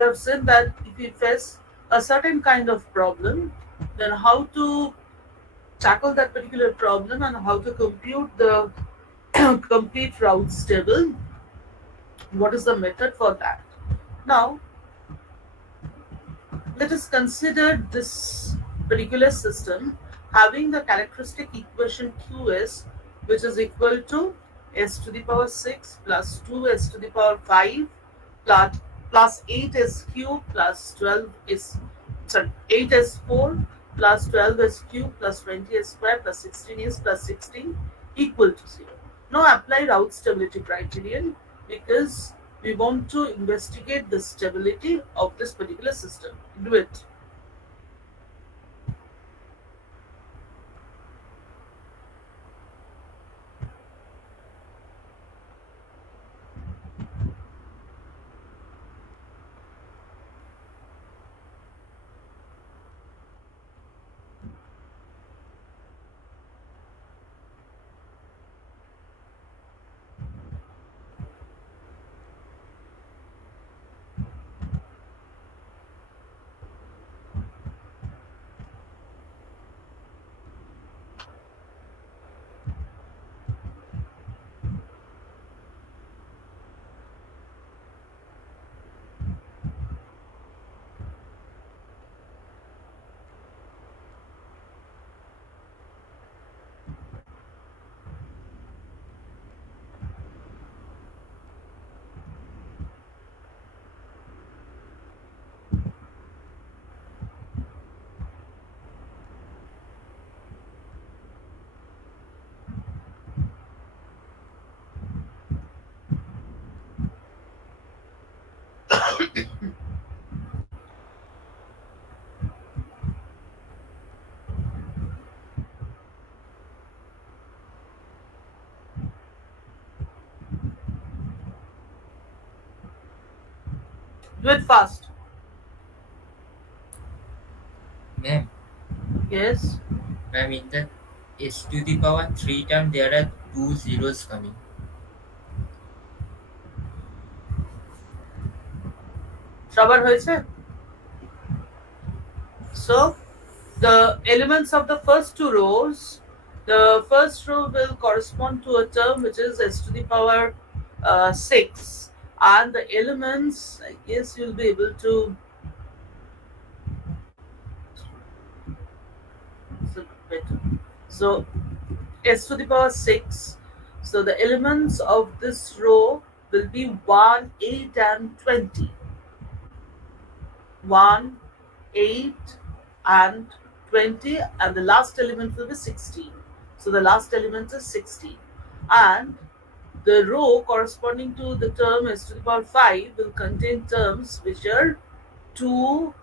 have said that if we face a certain kind of problem, then how to tackle that particular problem and how to compute the complete routes table, what is the method for that. Now, let us consider this particular system having the characteristic equation Qs, which is equal to s to the power 6 plus 2s to the power 5 plus 8s cube plus 12 is, sorry, 8s4 plus 12s cube plus 20s square plus 16s plus 16 equal to 0. Now apply route stability criterion, because we want to investigate the stability of this particular system. Do it. Do it fast. Ma'am, Yes. ma'am, in the s to the power 3 term, there are two zeros coming. সবার হয়েছে? So the elements of the first two rows, the first row will correspond to a term which is s to the power 6, and the elements, I guess you'll be able to, so better. So s to the power 6. So the elements of this row will be 1, 8, and 20. 1, 8, and 20, and the last element will be 16. So the last element is 16. And the row corresponding to the term s to the power 5 will contain terms which are 2,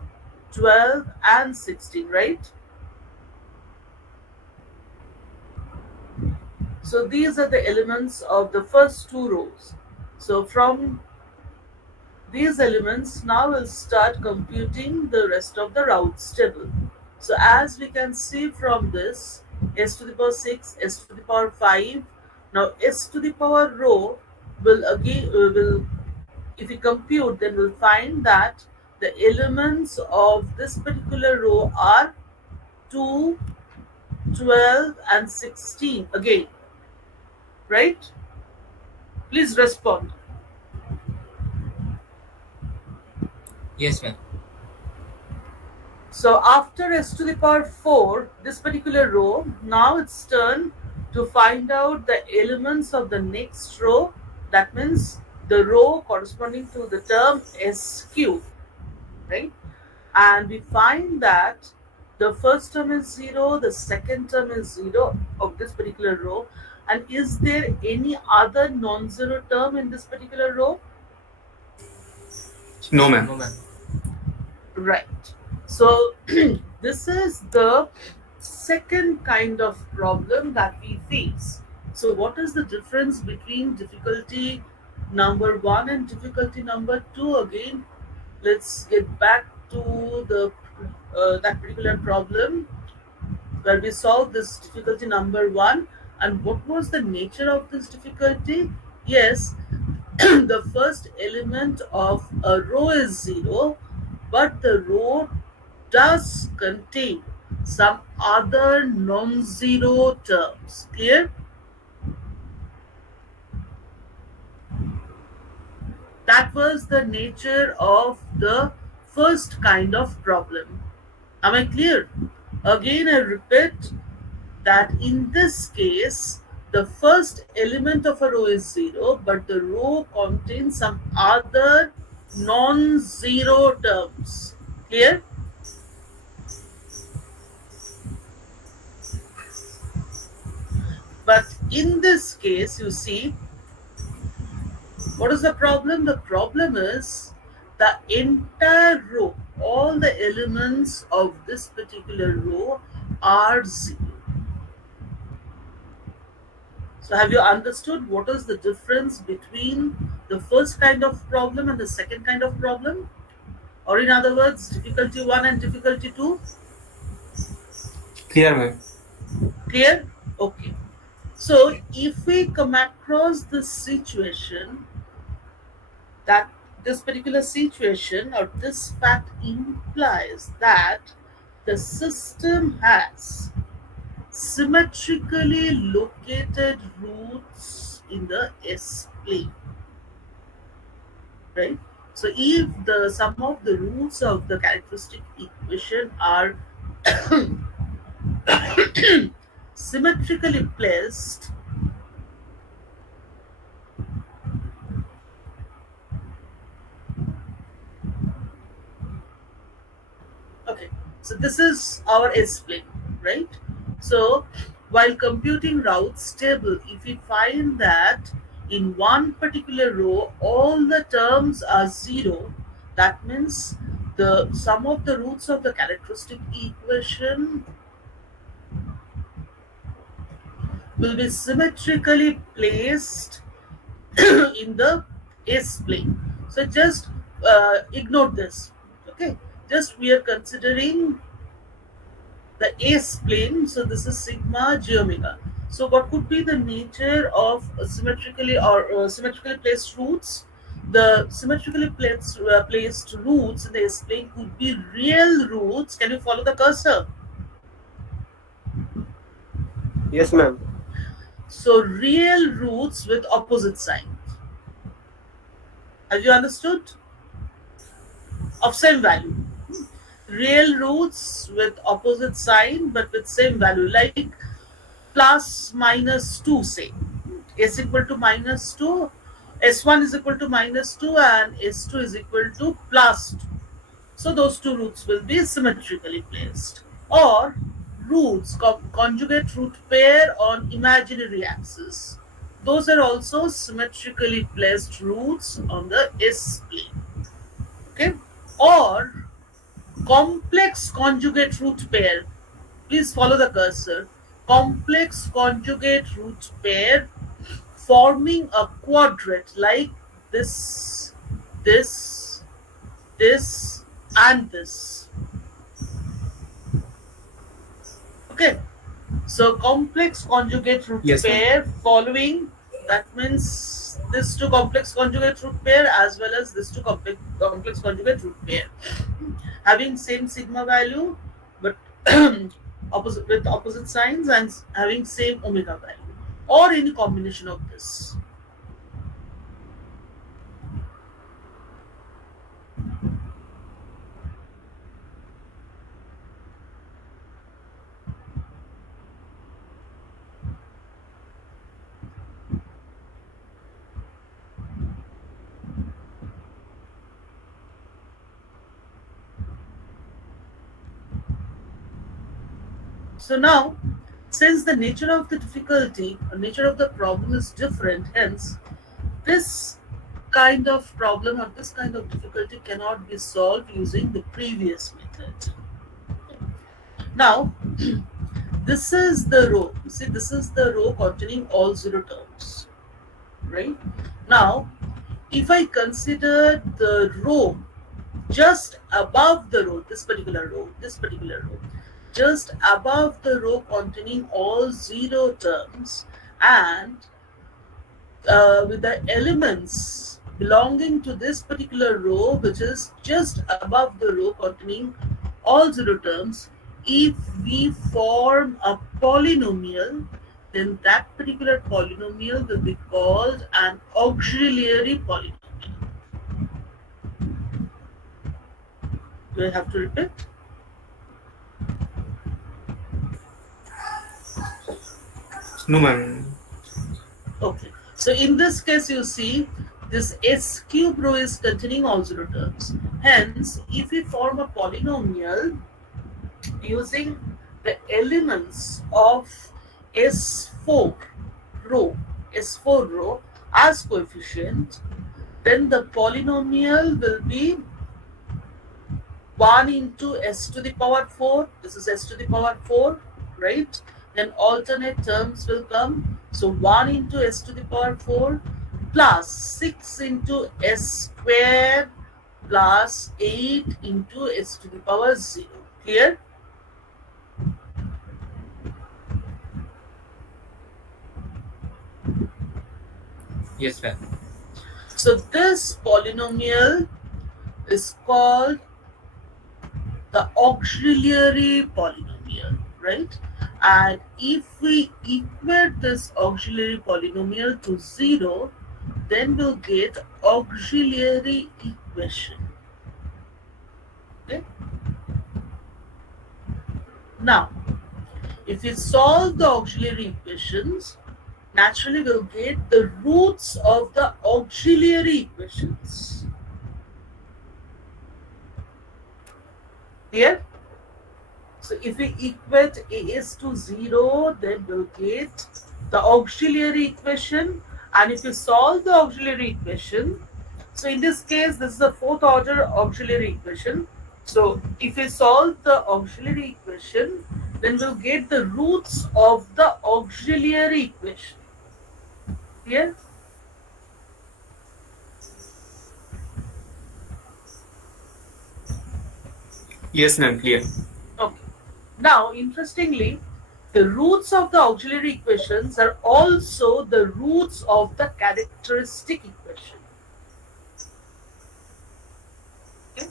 12, and 16, right? So these are the elements of the first two rows. So from these elements, now we'll start computing the rest of the routes table. So as we can see from this, s to the power 6, s to the power 5. Now s to the power row will again will, if we compute, then we'll find that the elements of this particular row are 2, 12, and 16 again, right? Please respond. Yes, ma'am. So after s to the power 4, this particular row, now it's turn to find out the elements of the next row. That means the row corresponding to the term s cube, right? And we find that the first term is 0, the second term is 0 of this particular row. And is there any other non-zero term in this particular row? No, ma'am. No, ma'am. Right. So this is the second kind of problem that we face. So what is the difference between difficulty number 1 and difficulty number 2? Again, let's get back to the that particular problem where we solved this difficulty number 1. And what was the nature of this difficulty? Yes, the first element of a row is 0, but the row does contain some other non-zero terms. Clear? That was the nature of the first kind of problem. Am I clear? Again, I repeat that in this case, the first element of a row is 0, but the row contains some other non zero terms. Clear? But in this case, you see, what is the problem? The problem is the entire row, all the elements of this particular row are 0. So, have you understood what is the difference between the first kind of problem and the second kind of problem? Or, in other words, difficulty 1 and difficulty 2? Clear, ma'am. Clear? Okay. So, if we come across this situation, that this particular situation or this fact implies that the system has symmetrically located roots in the S plane, right? So if the sum of the roots of the characteristic equation are symmetrically placed, okay, so this is our S plane, right? So while computing routes table, if we find that in one particular row all the terms are 0, that means the sum of the roots of the characteristic equation will be symmetrically placed in the S plane. So just ignore this. Okay, just we are considering the S plane. So this is sigma g omega. So what could be the nature of symmetrically placed roots? The symmetrically placed roots in the S plane could be real roots. Can you follow the cursor? Yes, ma'am. So real roots with opposite sign. Have you understood? Of same value. Real roots with opposite sign but with same value, like plus minus 2, say. S equal to minus 2, S1 is equal to minus 2, and S2 is equal to plus 2. So those two roots will be symmetrically placed. Or roots, conjugate root pair on imaginary axis. Those are also symmetrically placed roots on the S plane. Okay? Or complex conjugate root pair. Please follow the cursor. Complex conjugate root pair forming a quadrant like this, this, this, and this. Okay. So complex conjugate root Yes, ma'am. pair following, that means this two complex conjugate root pair as well as this two complex conjugate root pair having same sigma value but opposite with opposite signs and having same omega value or any combination of this. So now, since the nature of the difficulty or nature of the problem is different, hence this kind of problem or this kind of difficulty cannot be solved using the previous method. Now, this is the row. You see, this is the row containing all 0 terms, right? Now, if I consider the row just above the row, this particular row, just above the row containing all 0 terms, and with the elements belonging to this particular row, which is just above the row containing all zero terms, if we form a polynomial, then that particular polynomial will be called an auxiliary polynomial. Do I have to repeat? No, ma'am. Okay. So in this case, you see this S cube row is containing all zero terms. Hence, if we form a polynomial using the elements of S4 row as coefficient, then the polynomial will be 1 into s to the power 4. This is s to the power 4, right? Then alternate terms will come. So 1 into s to the power 4 plus 6 into s squared plus 8 into s to the power 0. Clear? Yes, ma'am. So this polynomial is called the auxiliary polynomial, right? And if we equate this auxiliary polynomial to 0, then we'll get auxiliary equation. Okay? Now, if we solve the auxiliary equations, naturally we'll get the roots of the auxiliary equations. Clear? So if we equate AS to 0, then we'll get the auxiliary equation. And if you solve the auxiliary equation, so in this case, this is the fourth order auxiliary equation. So if we solve the auxiliary equation, then we'll get the roots of the auxiliary equation. Clear? Yes, ma'am. Clear. Okay. Now, interestingly, the roots of the auxiliary equations are also the roots of the characteristic equation. Okay.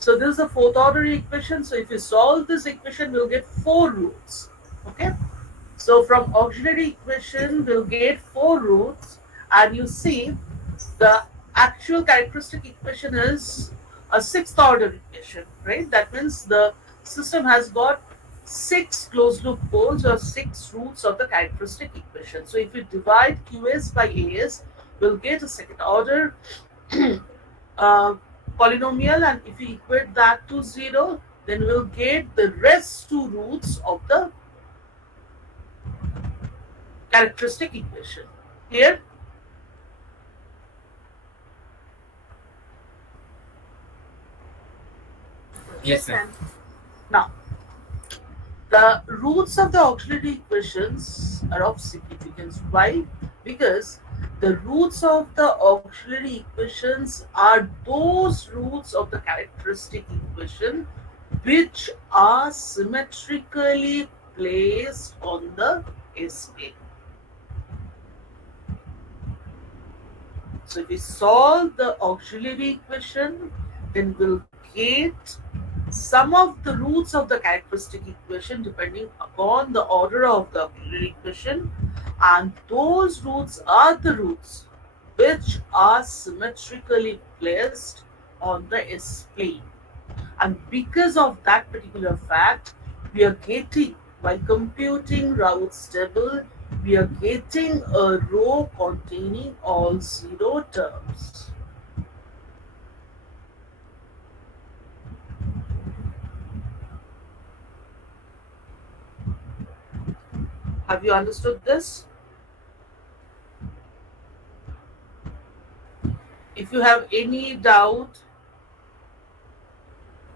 So this is the fourth order equation. So if you solve this equation, we'll get 4 roots. Okay. So from auxiliary equation, we'll get 4 roots, and you see the actual characteristic equation is a 6th order equation, right? That means the system has got 6 closed loop poles or 6 roots of the characteristic equation. So if we divide QS by AS, we'll get a 2nd order polynomial, and if we equate that to 0, then we'll get the rest 2 roots of the characteristic equation. Here, Yes, ma'am. now the roots of the auxiliary equations are of significance. Why? Because the roots of the auxiliary equations are those roots of the characteristic equation which are symmetrically placed on the S plane. So if we solve the auxiliary equation, then we'll get some of the roots of the characteristic equation depending upon the order of the auxiliary equation, and those roots are the roots which are symmetrically placed on the S plane. And because of that particular fact, we are getting, while computing Raoult's table, we are getting a row containing all 0 terms. Have you understood this? If you have any doubt,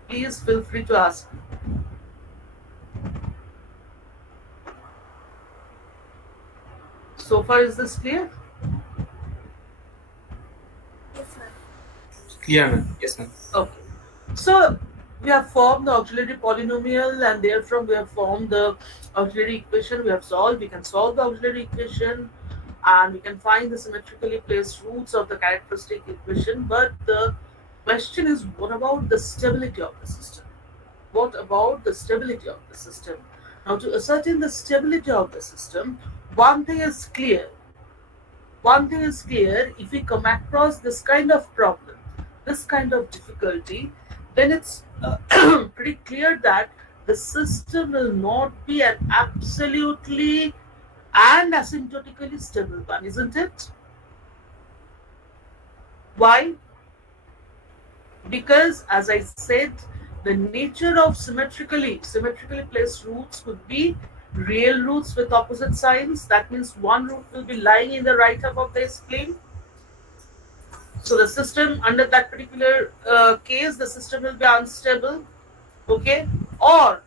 please feel free to ask me. So far, is this clear? Clear, ma'am. Yes, ma'am. Okay. So we have formed the auxiliary polynomial, and therefrom we have formed the auxiliary equation. We have solved. We can solve the auxiliary equation. and we can find the symmetrically placed roots of the characteristic equation. But the question is, what about the stability of the system? What about the stability of the system? Now, to ascertain the stability of the system, one thing is clear. One thing is clear, if we come across this kind of problem, this kind of difficulty, then it's pretty clear that the system will not be an absolutely and asymptotically stable one, isn't it? Why? Because, as I said, the nature of symmetrically placed roots could be real roots with opposite signs. That means one root will be lying in the right half of the S-plane. So the system, under that particular case, the system will be unstable. Okay, or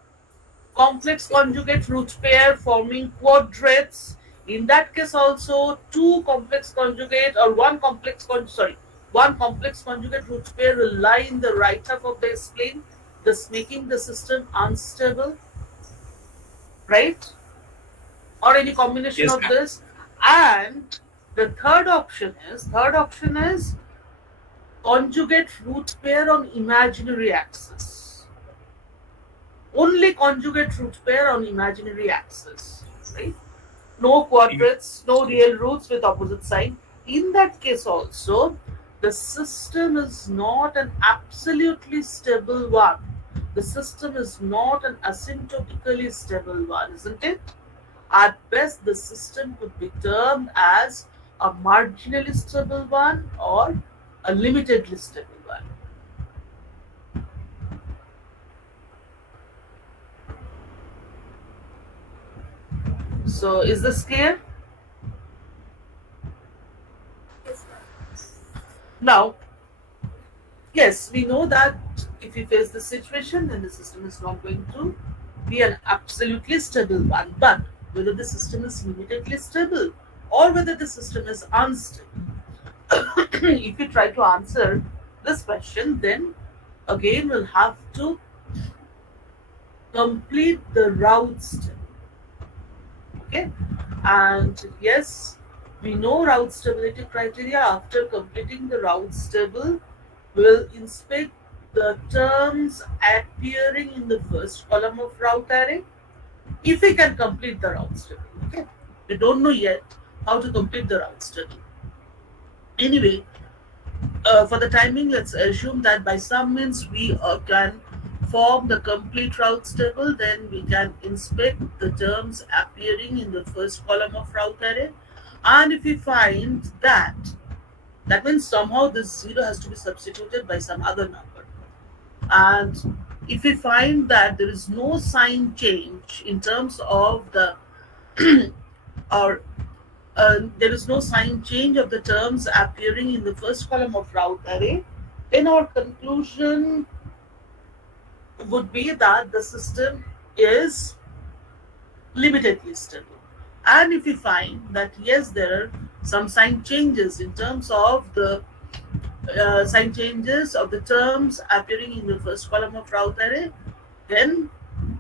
complex conjugate root pair forming quadrates. In that case also, two complex conjugate or one complex conjugate root pair will lie in the right half of the S-plane, thus making the system unstable, right? Or any combination Yes, of ma'am. this. And the third option is conjugate root pair on imaginary axis. Only conjugate root pair on imaginary axis, right? No quadrates, no real roots with opposite sign. In that case also, the system is not an absolutely stable one. The system is not an asymptotically stable one, isn't it? At best, the system could be termed as a marginally stable one or a limitedly stable one. So, is this clear? Now, yes, we know that if we face this situation, then the system is not going to be an absolutely stable one. But whether the system is limitedly stable or whether the system is unstable, if you try to answer this question, then again we'll have to complete the route step. Okay, and yes, we know route stability criteria. After completing the route stable, we'll inspect the terms appearing in the first column of route array if we can complete the route stable. Okay, we don't know yet how to complete the route stable. Anyway, for the timing, let's assume that by some means we can form the complete route table. Then we can inspect the terms appearing in the first column of route array. And if we find that, that means somehow this 0 has to be substituted by some other number. And if we find that there is no sign change in terms of the or there is no sign change of the terms appearing in the first column of route array, then our conclusion would be that the system is limitedly stable. And if we find that yes, there are some sign changes in terms of the sign changes of the terms appearing in the first column of route array, then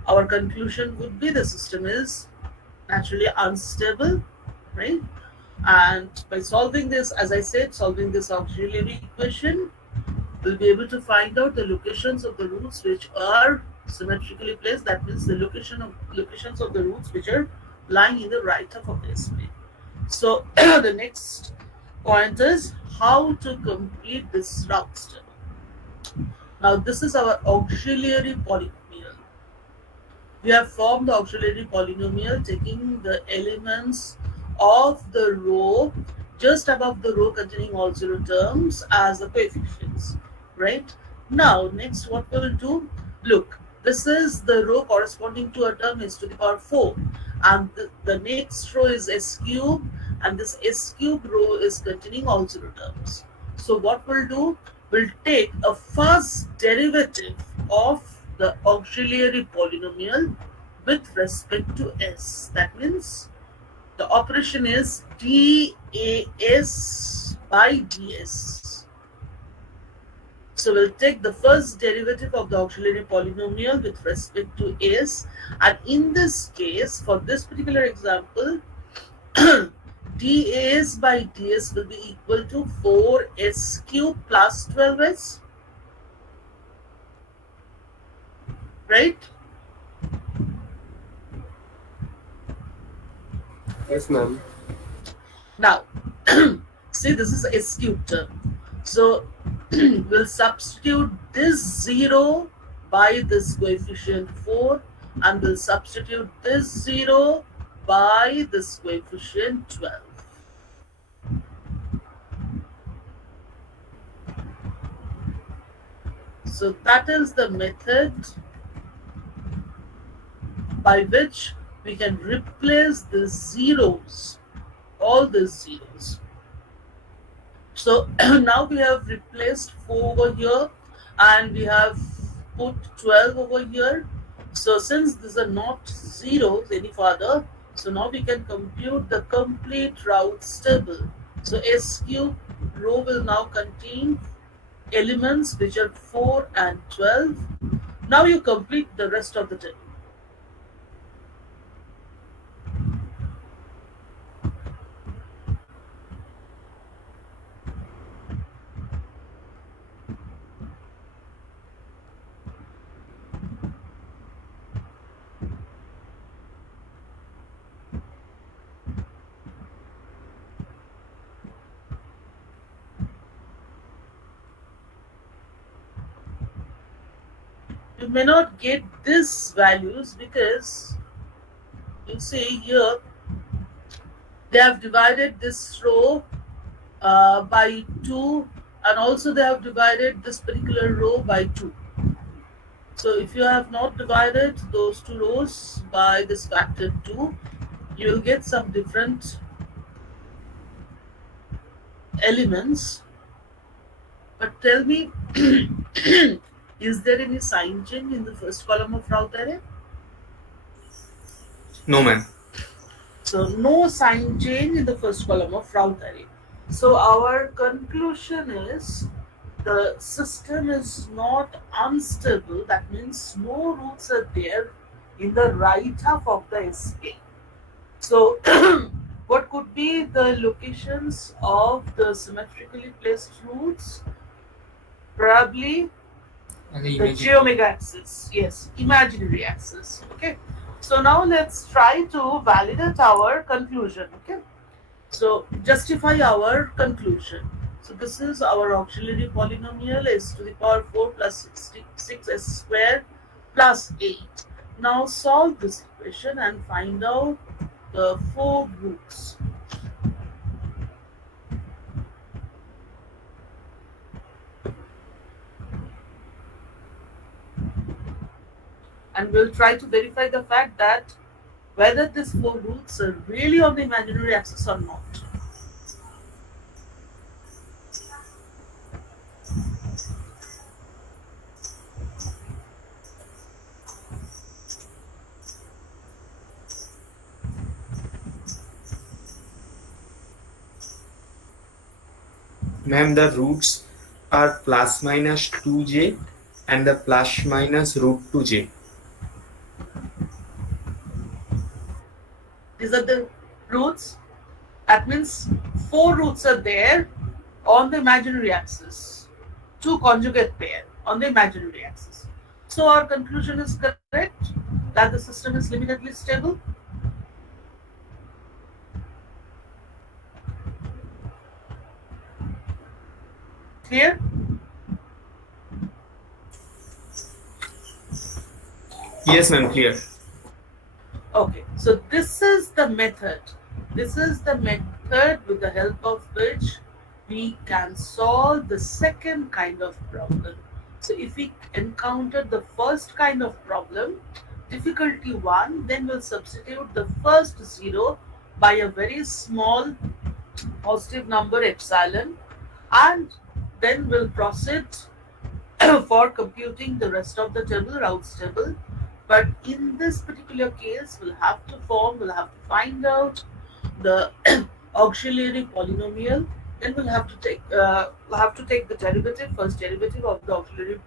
our conclusion would be the system is naturally unstable, right? And by solving this, as I said, solving this auxiliary equation, we'll be able to find out the locations of the roots which are symmetrically placed. That means the locations of the roots which are lying in the right half of the S-plane. So the next point is how to complete this route step. Now this is our auxiliary polynomial. We have formed the auxiliary polynomial taking the elements of the row just above the row containing all zero terms as the coefficients, right? Now next what we will do, look, this is the row corresponding to a term s to the power 4, and the next row is s cube, and this s cube row is containing all zero terms. So what we'll do, we'll take a first derivative of the auxiliary polynomial with respect to s. That means the operation is das by ds. So we'll take the first derivative of the auxiliary polynomial with respect to s, and in this case, for this particular example, dAs by ds will be equal to 4s cube plus 12s, right? Yes, ma'am. Now, see, this is s cube term. So, we'll substitute this 0 by this coefficient 4, and we'll substitute this 0 by this coefficient 12. So, that is the method by which we can replace the zeros, all the zeros. So now we have replaced 4 over here and we have put 12 over here. So since these are not zeros any further, so now we can compute the complete Raoult's table. So S cube row will now contain elements which are 4 and 12. Now you complete the rest of the table. You may not get these values because you see here they have divided this row by 2, and also they have divided this particular row by 2. So if you have not divided those two rows by this factor 2, you will get some different elements. But tell me, is there any sign change in the first column of Raoult array? No, ma'am. So no sign change in the first column of Raoult array. So our conclusion is the system is not unstable. That means no roots are there in the right half of the SK. So what could be the locations of the symmetrically placed roots? Probably On the the imaginary. j omega axis. Yes, imaginary axis. Okay. So now let's try to validate our conclusion. Okay. So justify our conclusion. So this is our auxiliary polynomial s to the power 4 plus 6s squared plus 8. Now solve this equation and find out the 4 roots. And we'll try to verify the fact that whether these 4 roots are really on the imaginary axis or not. Ma'am, the roots are plus minus 2j and the plus minus root 2j. These are the roots. That means 4 roots are there on the imaginary axis. 2 conjugate pair on the imaginary axis. So our conclusion is correct that the system is liminarly stable. Clear? Yes, ma'am, clear. Okay, so this is the method. This is the method with the help of which we can solve the second kind of problem. So if we encounter the first kind of problem, difficulty 1, then we'll substitute the first 0 by a very small positive number epsilon, and then we'll proceed for computing the rest of the table, Raoult's table. But in this particular case, we'll have to find out the auxiliary polynomial. Then we'll have to take the derivative, first derivative of the auxiliary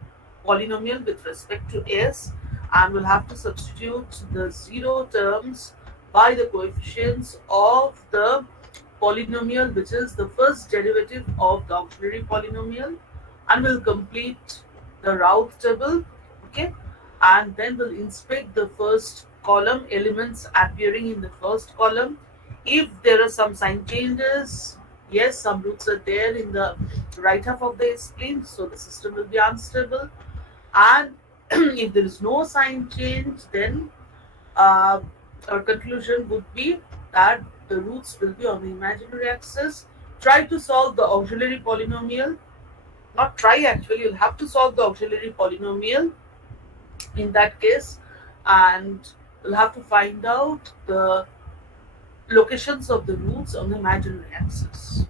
polynomial with respect to s, and we'll have to substitute the 0 terms by the coefficients of the polynomial, which is the first derivative of the auxiliary polynomial, and we'll complete the route table. Okay, and then we'll inspect the first column, elements appearing in the first column. If there are some sign changes, yes, some roots are there in the right half of the S-plane, so the system will be unstable. And if there is no sign change, then uh, our conclusion would be that the roots will be on the imaginary axis. Try to solve the auxiliary polynomial. Not try, actually, you'll have to solve the auxiliary polynomial in that case, and you'll have to find out the locations of the roots on the imaginary axis.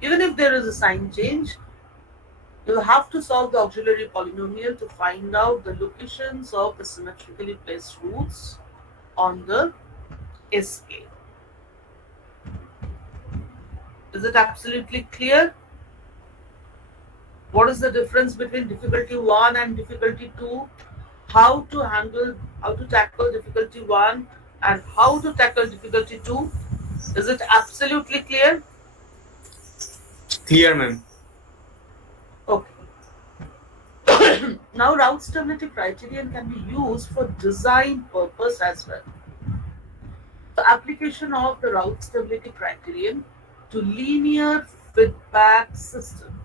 Even if there is a sign change, you'll have to solve the auxiliary polynomial to find out the locations of the symmetrically placed roots on the S scale. Is it absolutely clear? What is the difference between difficulty 1 and difficulty 2? How to tackle difficulty 1 and how to tackle difficulty 2? Is it absolutely clear? Clear, ma'am. Okay. Now route stability criterion can be used for design purpose as well. The application of the route stability criterion to linear feedback system.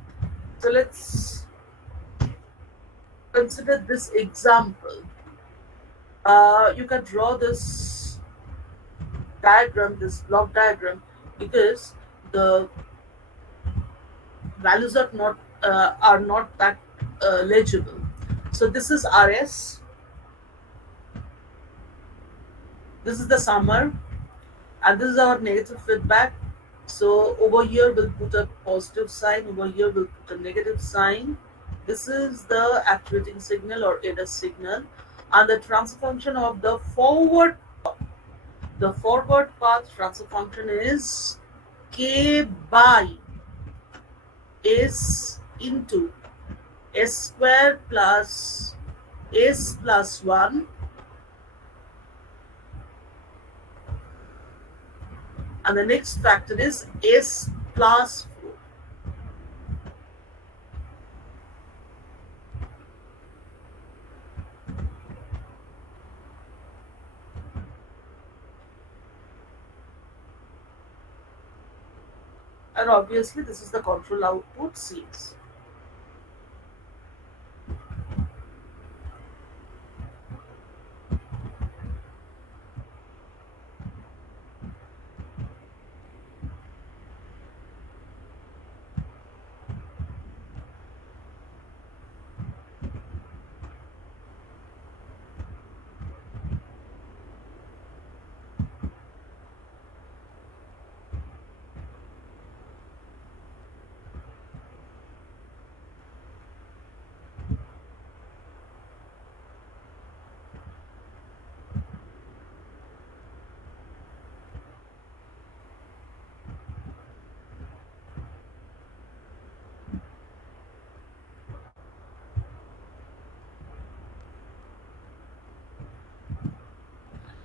So let's consider this example. You can draw this diagram, this block diagram, because the values are not that legible. So this is RS, this is the summer, and this is our negative feedback. So over here we'll put a positive sign, over here we'll put a negative sign. This is the activating signal or ADAS signal, and the transfer function of the forward path transfer function is k by s into s square plus s plus 1, and the next factor is s plus 4. And obviously this is the control output Cs.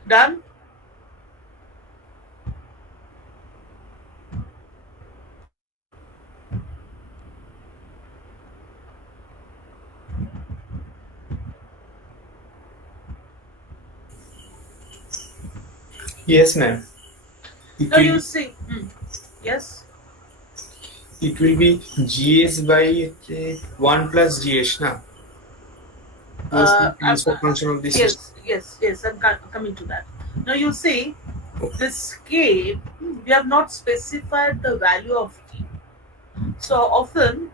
Done? Yes, ma'am. It Now you will see. Yes. it will be GS by 1 plus GS, na? What's the transfer function of this system? Yes. I'm coming to that. Now you see, Okay. this k, we have not specified the value of k. So often,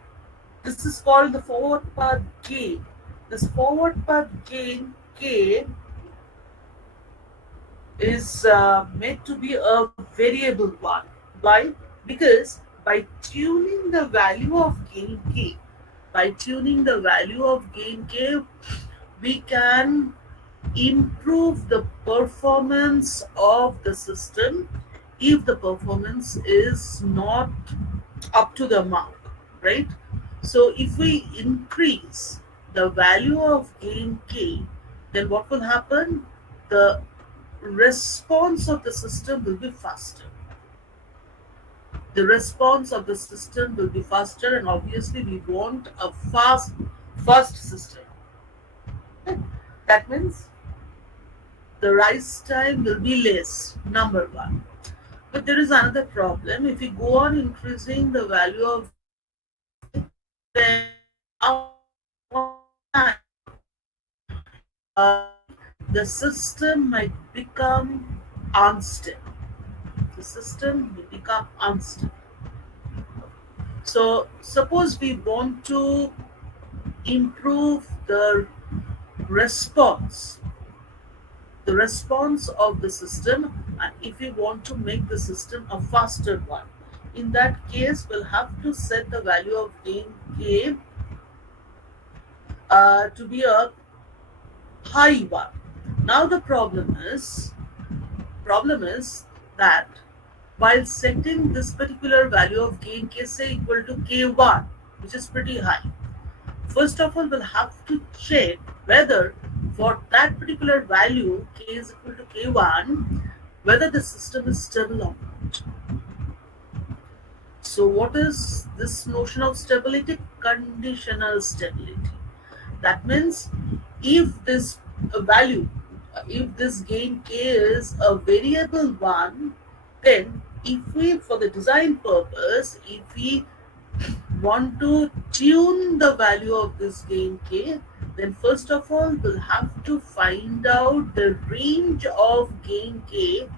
this is called the forward path gain. This forward path gain k is made to be a variable one. Why? Because by tuning the value of gain k, we can improve the performance of the system if the performance is not up to the mark, right? So if we increase the value of gain k, then what will happen? The response of the system will be faster. The response of the system will be faster, and obviously we want a fast system. That means the rise time will be less, number one. But there is another problem. If we go on increasing the value of then time, uh, the system might become unstable. The system will become unstable. So suppose we want to improve response the response of the system, and if we want to make the system a faster one, in that case we'll have to set the value of gain k to be a high one. Now the problem is that while setting this particular value of gain k say equal to k1, which is pretty high, first of all we'll have to check whether for that particular value k is equal to k1, whether the system is stable or not. So what is this notion of stability? Conditional stability. That means if this value, if this gain k is a variable one, then if we, for the design purpose, if we want to tune the value of this gain k, then first of all we'll have to find out the range of gain k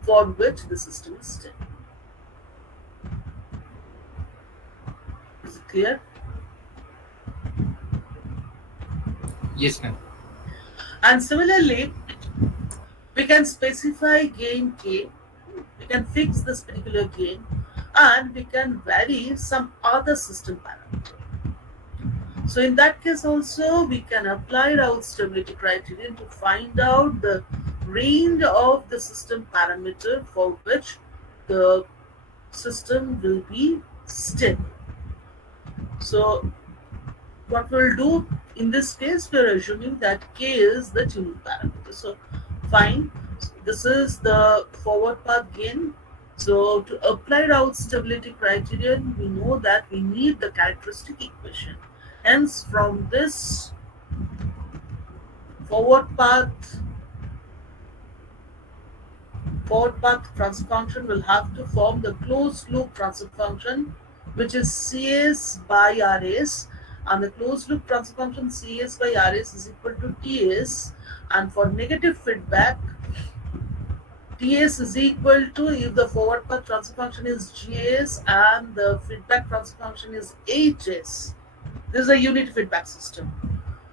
for which the system is stable. Is it clear? Yes, ma'am. And similarly, we can specify gain k, we can fix this particular gain, and we can vary some other system parameter. So in that case also we can apply Raoult stability criterion to find out the range of the system parameter for which the system will be stable. So what we'll do in this case, we're assuming that k is the tuning parameter. So fine, this is the forward path gain. So to apply Raoult stability criterion, we know that we need the characteristic equation. Hence, from this forward path transfer function will have to form the closed loop transfer function, which is Cs by Rs, and the closed loop transfer function Cs by Rs is equal to Ts, and for negative feedback Ts is equal to, if the forward path transfer function is Gs and the feedback transfer function is Hs. This is a unit feedback system.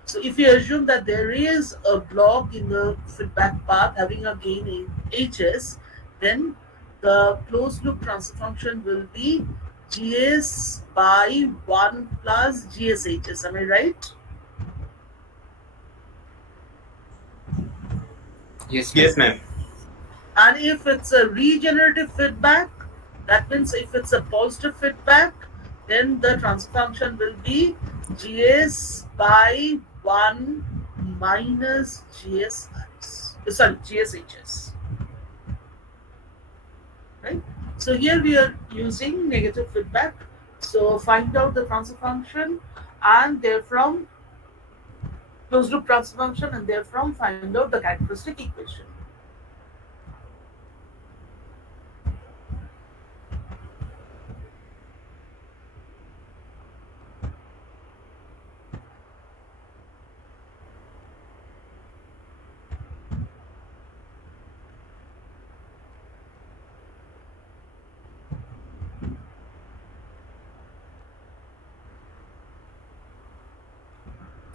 So if you assume that there is a block in the feedback path having a gain in Hs, then the closed loop transfer function will be Gs by 1 plus GSHs. Am I right? Yes, ma'am. Yes, ma'am. And if it's a regenerative feedback, that means if it's a positive feedback, then the transfer function will be Gs by 1 minus GSHs. Right? So here we are using negative feedback. So find out the transfer function and therefrom closed loop transfer function, and therefrom find out the characteristic equation.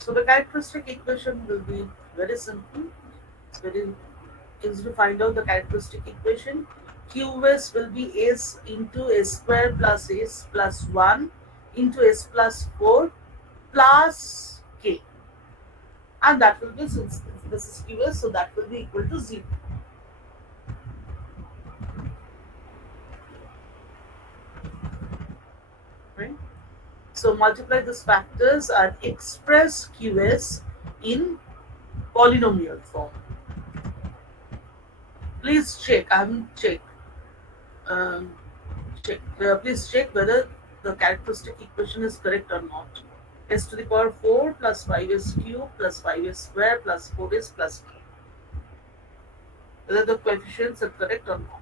So the characteristic equation will be very simple. It's very easy to find out the characteristic equation. Qs will be s into s square plus s plus 1 into s plus 4 plus k. And that will be, since this is Qs, so that will be equal to 0. Right? So multiply these factors and express Qs in polynomial form. Please check. I haven't checked. Um, check. Please check whether the characteristic equation is correct or not. S to the power 4 plus 5s cube plus 5s square plus 4s plus k. Whether the coefficients are correct or not.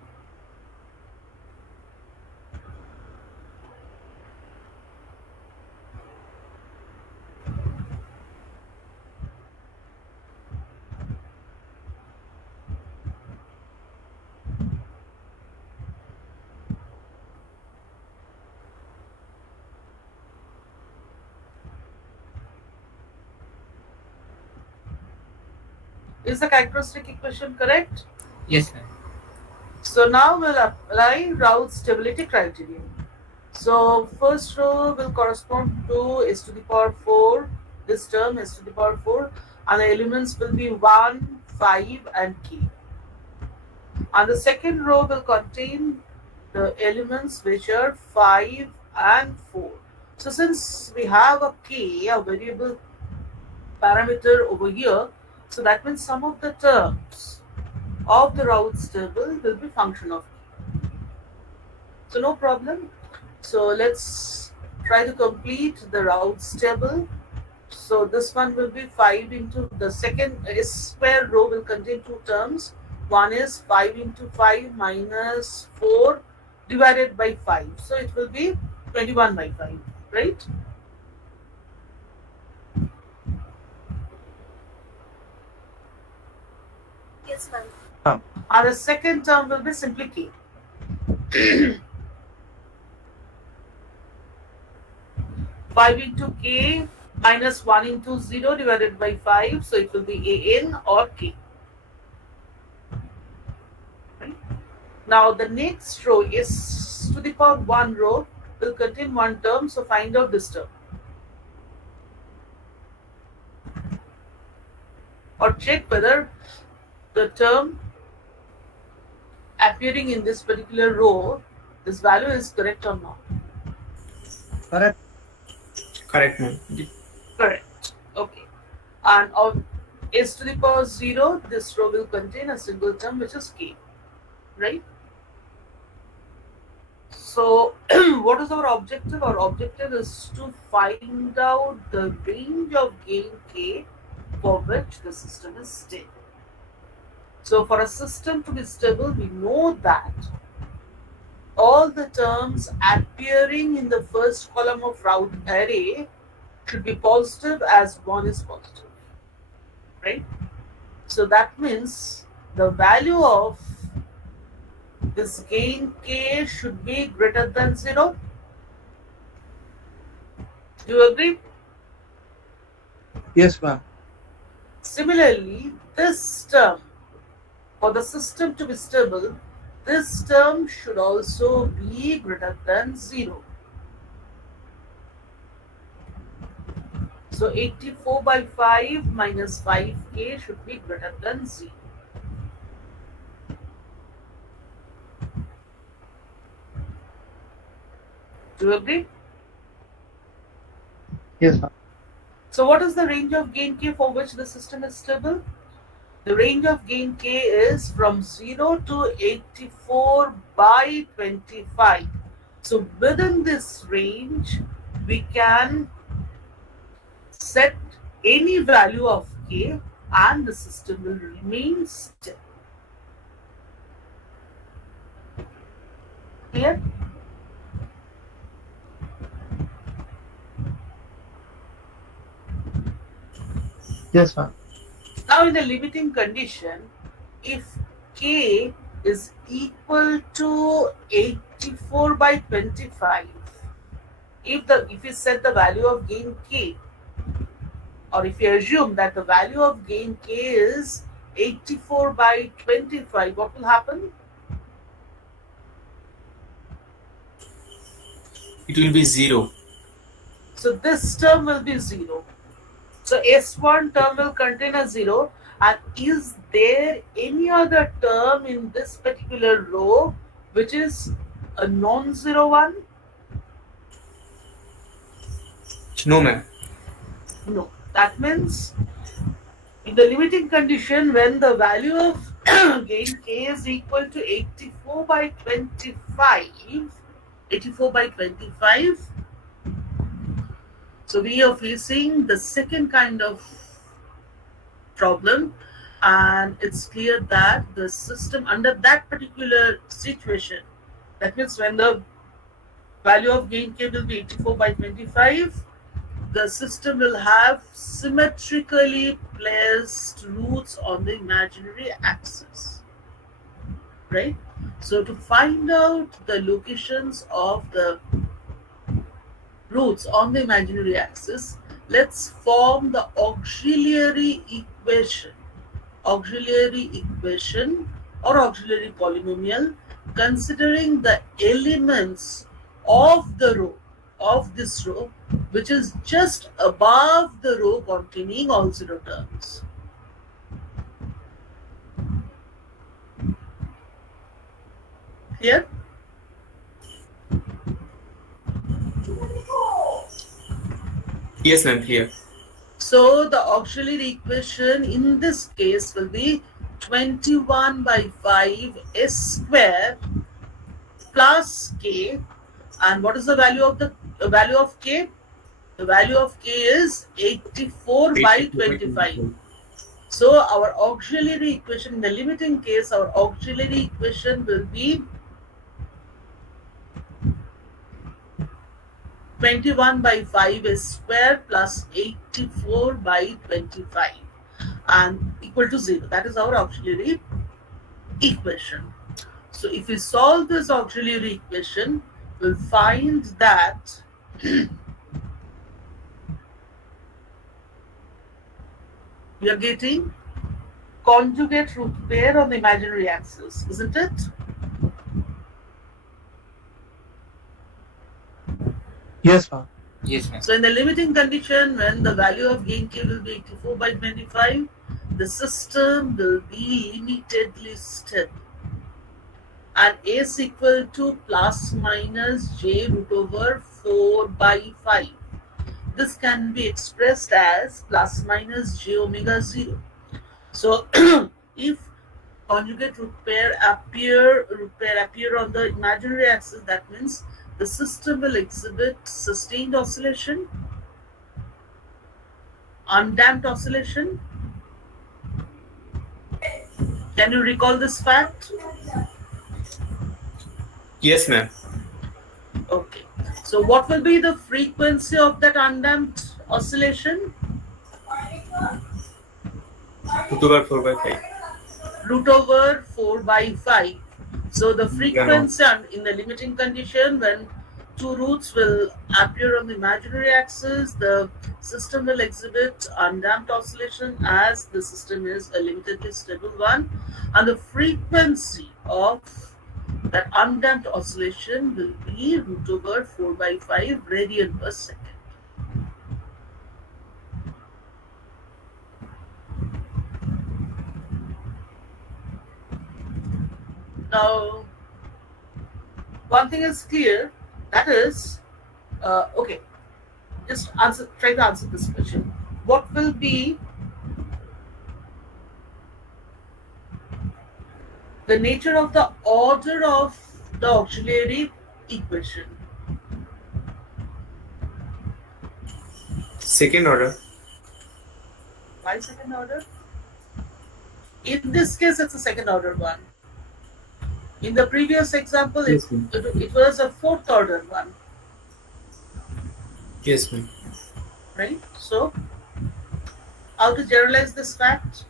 Is the characteristic equation correct? Yes, ma'am. So now we'll apply Raoult's stability criterion. So first row will correspond to s to the power 4, this term s to the power 4, and the elements will be 1, 5 and k. And the second row will contain the elements which are 5 and 4. So since we have a k, a variable parameter over here, so that means some of the terms of the Raoult's table will be function of k. So no problem. So let's try to complete the Raoult's table. So this one will be 5 into the second s square row will contain two terms. One is 5 into 5 minus 4 divided by 5. So it will be 21 by 5, right? Yes, ma'am. And the second term will be simply k. 5 into k minus 1 into 0 divided by 5. So it will be an or k. Right? Now the next row is to the power 1 row will contain one term. So find out this term. Or check whether the term appearing in this particular row, this value is correct or not. Correct. Correct, ma'am. Correct. Okay. And of s to the power 0, this row will contain a single term which is k. Right? So, what is our objective? Our objective is to find out the range of gain k for which the system is stable. So, for a system to be stable, we know that all the terms appearing in the first column of Raoult array should be positive as 1 is positive, right? So that means the value of this gain k should be greater than 0. Do you agree? Yes, ma'am. Similarly, this term, for the system to be stable, this term should also be greater than 0. So 84 by 5 minus 5k should be greater than 0. Do you agree? Yes, ma'am. So what is the range of gain k for which the system is stable? The range of gain k is from 0 to 84 by 25. So within this range, we can set any value of k and the system will remain stable. Clear? Yes, ma'am. Now in the limiting condition, if k is equal to 84 by 25, if you set the value of gain k, or if you assume that the value of gain k is 84 by 25, what will happen? It will be 0. So this term will be 0. So S1 term will contain a 0. And is there any other term in this particular row which is a non-zero one? No, ma'am. No. That means in the limiting condition, when the value of gain k is equal to 84 by 25. 84 by 25. So we are facing the second kind of problem, and it's clear that the system under that particular situation, that means when the value of gain k will be 84 by 25, the system will have symmetrically placed roots on the imaginary axis, right? So to find out the locations of the roots on the imaginary axis, let's form the auxiliary equation or auxiliary polynomial, considering the elements of the row of this row, which is just above the row containing all zero terms. Here, Yes, ma'am. Here. so the auxiliary equation in this case will be 21 by 5 s square plus k. And what is the value of k? The value of k is 84 by 25. So our auxiliary equation, in the limiting case, our auxiliary equation will be 21 by 5 is square plus 84 by 25 and equal to 0. That is our auxiliary equation. So if we solve this auxiliary equation, we'll find that we are getting conjugate root pair on the imaginary axis, isn't it? Yes, ma'am. Yes, ma'am. So in the limiting condition, when the value of gain k will be 84 by 25, the system will be limitedly stable. And s equal to plus minus j root over 4 by 5. This can be expressed as plus minus j omega 0. So if conjugate root pair appear on the imaginary axis, that means the system will exhibit sustained oscillation, undamped oscillation. Can you recall this fact? Yes, ma'am. Okay. So what will be the frequency of that undamped oscillation? Root over 4 by 5. Root over 4 by 5. So the frequency in the limiting condition, when two roots will appear on the imaginary axis, the system will exhibit undamped oscillation as the system is a limitedly stable one, and the frequency of that undamped oscillation will be root over 4 by 5 radian per second. Now, one thing is clear, that is, okay, just try to answer this question. What will be the nature of the order of the auxiliary equation? Second order. Why second order? In this case, it's a second order one. In the previous example, Yes, it was a fourth order one, Yes, ma'am. right? So, how to generalize this fact?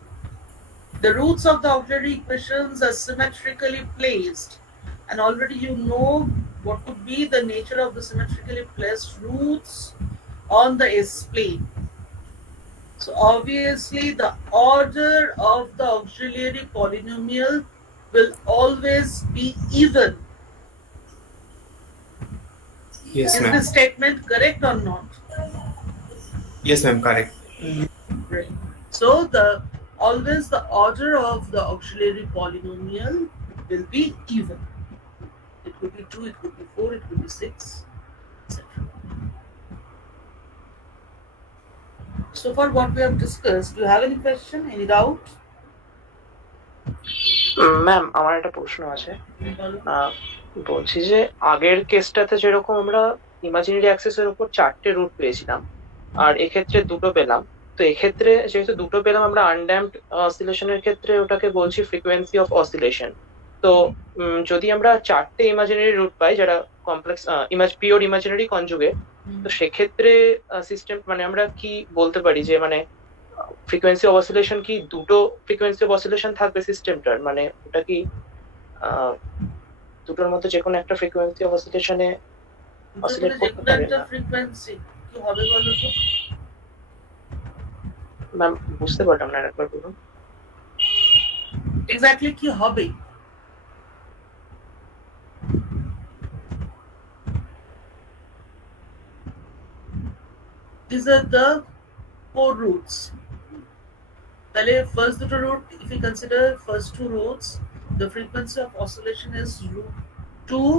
The roots of the auxiliary equations are symmetrically placed, and already you know what would be the nature of the symmetrically placed roots on the S plane. So obviously the order of the auxiliary polynomial will always be even. Yes, Is ma'am. this statement correct or not? Yes, ma'am. Correct. Right. So always the order of the auxiliary polynomial will be even. It could be 2, it could be 4, it could be 6, etc. So far what we have discussed, do you have any question, any doubt? Ma'am আমার একটা প্রশ্ন আছে। বলো। বলছি যে আগের কেসটাতে যেরকম আমরা ইমাজিনারি অ্যাক্সেসের উপর 4টে রুট পেয়েছিলাম, আর এক্ষেত্রে দুটো পেলাম। তো এক্ষেত্রে যেহেতু দুটো পেলাম, আমরা আনড্যাম্পড অসিলেশনের ক্ষেত্রে ওটাকে বলছি ফ্রিকোয়েন্সি অফ অসিলেশন। তো যদি আমরা 4টে ইমাজিনারি রুট পাই যারা কমপ্লেক্স পিওর ইমাজিনারি কনজুগেট, তো সেক্ষেত্রে সিস্টেম মানে আমরা কি বলতে পারি যে মানে ফ্রিকোয়েন্সি অফ অসিলেশন কি দুটো ফ্রিকোয়েন্সি অফ অসিলেশন থাকবে সিস্টেমটার, মানে ওটা কি আহ, দুটোর মধ্যে যে কোনো একটা ফ্রিকোয়েন্সি অফ অসিলেশনে অসিলেট যে করতে কোনো পারে একটা না? ফ্রিকোয়েন্সি কি হবে বলো তো? ম্যাম বুঝতে পারলাম না, একবার বলুন। এক্স্যাক্টলি কি হবে? These are the four roots. তাহলে first দুটো root, if we consider first two roots, the frequency of oscillation is root 2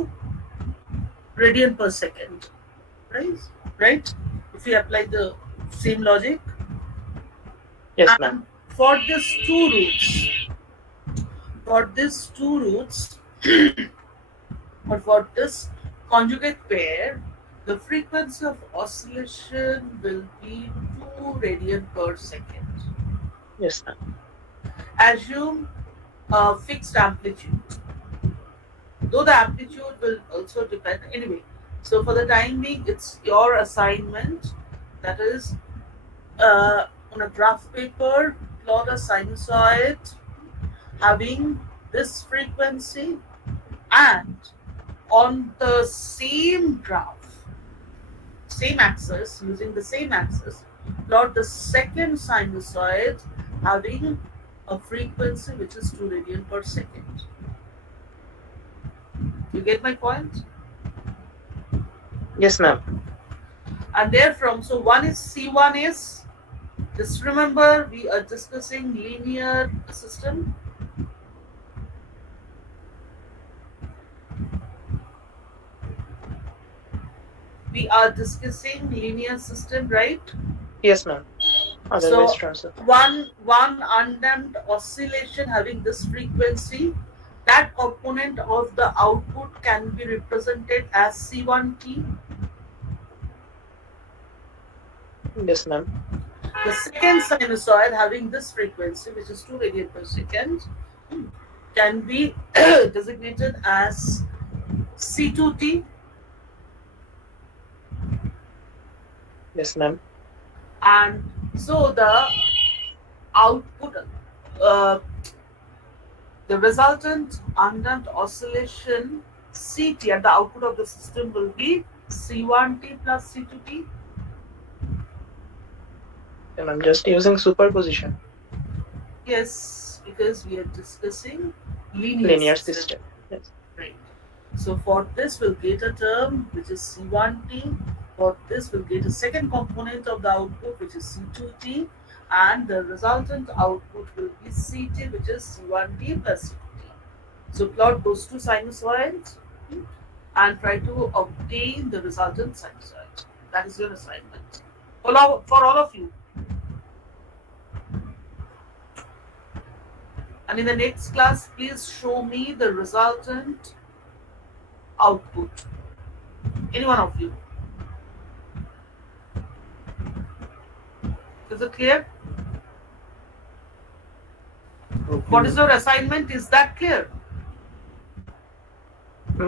radian per second, right? If we apply the same logic, Yes, ma'am. and for these two roots, or for this conjugate pair, the frequency of oscillation will be 2 radian per second. Yes, ma'am. Assume a fixed amplitude, though the amplitude will also depend anyway. So for the time being, it's your assignment, that is, on a graph paper, plot a sinusoid having this frequency, and on the same graph, same axis, using the same axis, plot the second sinusoid having a frequency which is 2 radian per second. You get my point? Yes, ma'am. And therefrom, so one is C1 is, just remember we are discussing linear system. We are discussing linear system, right? Yes, ma'am. Otherwise, So transfer. one undamped oscillation having this frequency, that component of the output can be represented as C1t. Yes, ma'am. The second sinusoid having this frequency, which is 2 radian per second, can be designated as C2t. Yes, ma'am. And so the output, the resultant undamped oscillation CT at the output of the system will be C1t plus C2t. And I'm just using superposition. Yes, because we are discussing Linear system. Yes. Right. So for this we'll get a term which is C1t. For this we'll get a second component of the output which is C2t, and the resultant output will be CT, which is C1t plus C2t. So plot those two sinusoids and try to obtain the resultant sinusoid. That is your assignment for all of you. And in the next class, please show me the resultant output. Any one of you. Is it clear? What is your assignment? Is that clear?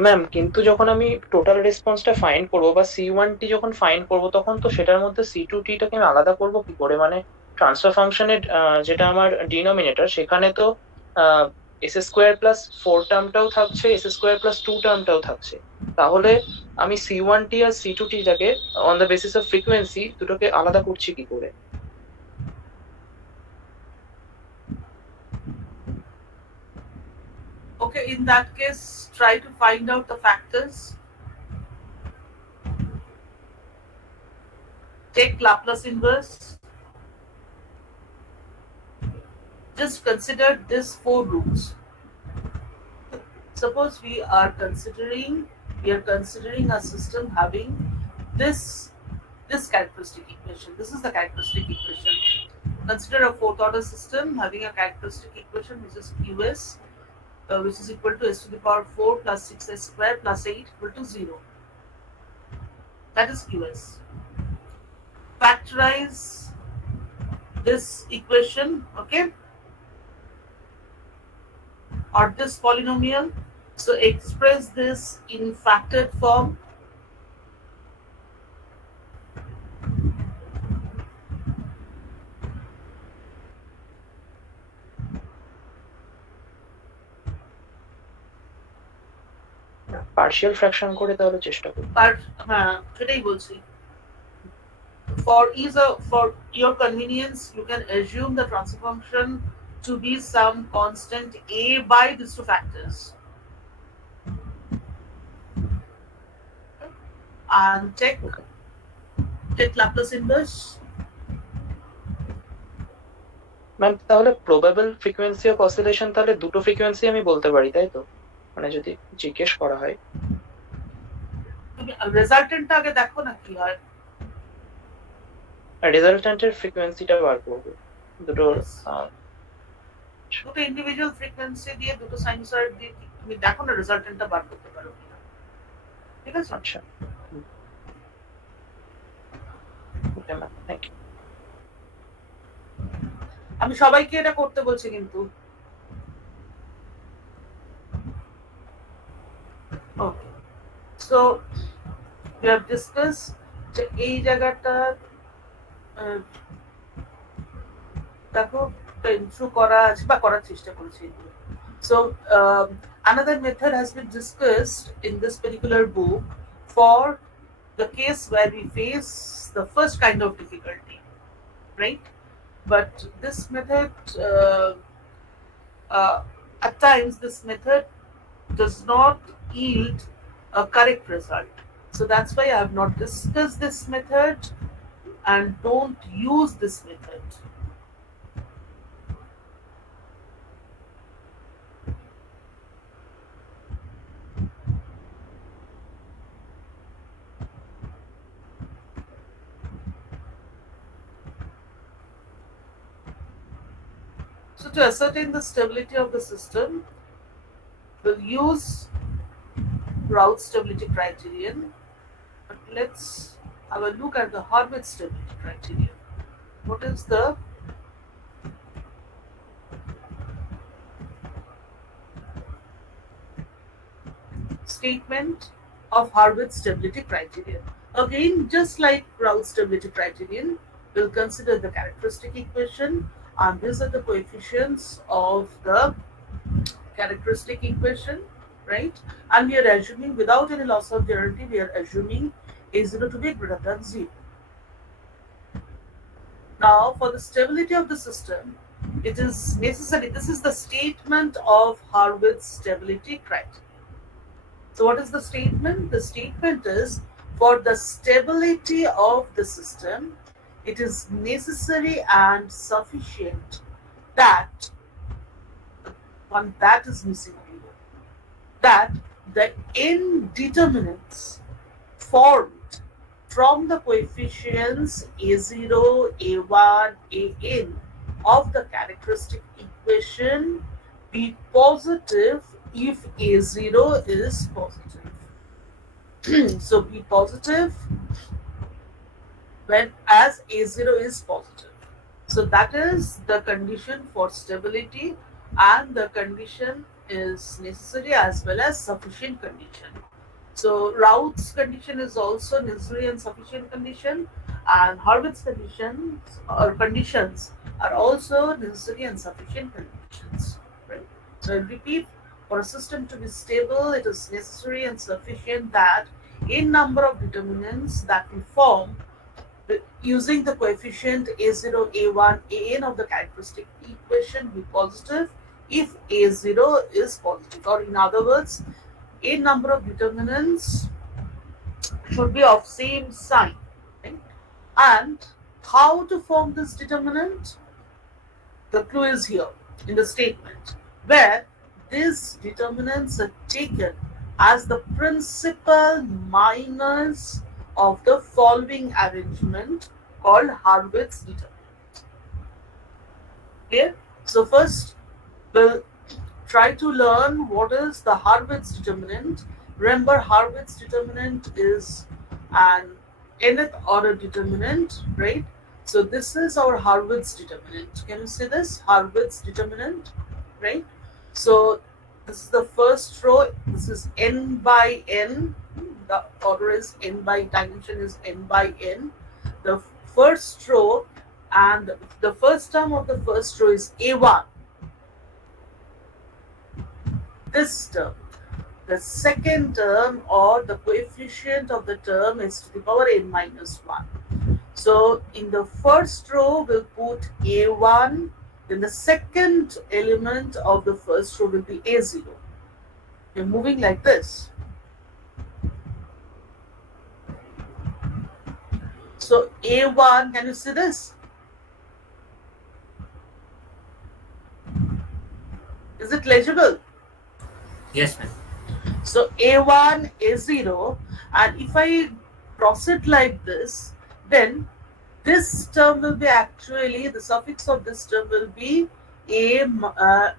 Ma'am কিন্তু যখন আমি total রেসপন্সটা find করবো বা C1t যখন find করবো, তখন তো সেটার মধ্যে C2t-টাকে আমি আলাদা করবো কি করে? মানে ট্রান্সফার ফাংশনের যেটা আমার ডিনোমিনেটর, সেখানে তো s² প্লাস 4 টার্মটাও থাকছে, s² প্লাস 2 টার্মটাও থাকছে। তাহলে আমি C1t আর C2t-টাকে on the basis of frequency দুটোকে আলাদা করছি কি করে? Okay, in that case, try to find out the factors. Take Laplace inverse. Just consider these four roots. Suppose we are considering a system having this characteristic equation. This is the characteristic equation. Consider a fourth order system having a characteristic equation which is QS which is equal to s to the power 4 plus 6s square plus 8 equal to 0. That is QS. Factorize this equation, okay, or this polynomial. So express this in factored form. Partial fraction করে তাহলে চেষ্টা করি। But সেটাই বলছি। For your convenience, you can assume the transfer function to be some constant a by these two factors, and take Laplace inverse. Ma'am তাহলে probable frequency of oscillation তাহলে দুটো frequency আমি বলতে পারি, তাই তো? মানে যদি জিজ্ঞেস করা হয়। তুমি রেজাল্টেন্টটা আগে দেখো না কি হয়। রেজাল্টেন্টের ফ্রিকোয়েন্সিটা বার করবো দুটো। দুটো ইন্ডিভিজুয়াল ফ্রিকোয়েন্সি দিয়ে দুটো সাইনুসয়েড দিয়ে তুমি দেখো না রেজাল্টেন্টটা বার করতে পারো কিনা। ঠিক আছে? আচ্ছা, ওকে ম্যাম, থ্যাংক ইউ। আমি সবাইকে এটা করতে বলছি কিন্তু। ওকে, সো we have discussed যে এই জায়গাটা দেখো ইন্ট্রো করা আছে বা করার চেষ্টা করেছি। So another method has been discussed in this particular book for the case where we face the first kind of difficulty, right? But this method, at times, this method does not yield a correct result. So that's why I have not discussed this method and don't use this method. So to ascertain the stability of the system, we'll use Raoult stability criterion. But let's have a look at the Hurwitz stability criterion. What is the statement of Hurwitz stability criterion? Again, just like Raoult stability criterion, we'll consider the characteristic equation, and these are the coefficients of the characteristic equation, right? And we are assuming, without any loss of generality, we are assuming a0 to be greater than 0. Now, for the stability of the system, it is necessary, this is the statement of Hurwitz stability criterion. So what is the statement? The statement is, for the stability of the system, it is necessary and sufficient that, one that is missing here, that the indeterminants formed from the coefficients a0, a1, an of the characteristic equation be positive if a0 is positive. So be positive when as a0 is positive. So that is the condition for stability, and the condition is necessary as well as sufficient condition. So Raoult's condition is also necessary and sufficient condition, and Hurwitz conditions are also necessary and sufficient conditions. Right? So I repeat, for a system to be stable, it is necessary and sufficient that a number of determinants that we form using the coefficient a0, a1, an of the characteristic equation be positive if a0 is positive, or in other words, a number of determinants should be of same sign. Right? And how to form this determinant? The clue is here in the statement, where these determinants are taken as the principal minors of the following arrangement called Hurwitz determinant. Clear? So first, we'll try to learn what is the Harvard's determinant. Remember, Harvard's determinant is an nth order determinant, right? So this is our Harvard's determinant. Can you see this? Harvard's determinant, right? So this is the first row. This is n by n. The order is n by, dimension is n by n. The first row and the first term of the first row is a1. This term. The second term or the coefficient of the term is to the power n minus 1. So in the first row we'll put a1, then the second element of the first row will be a0. We're moving like this. So a1, can you see this? Is it legible? Yes, ma'am. So a1 a0, and if I cross it like this, then this term will be actually, the suffix of this term will be a1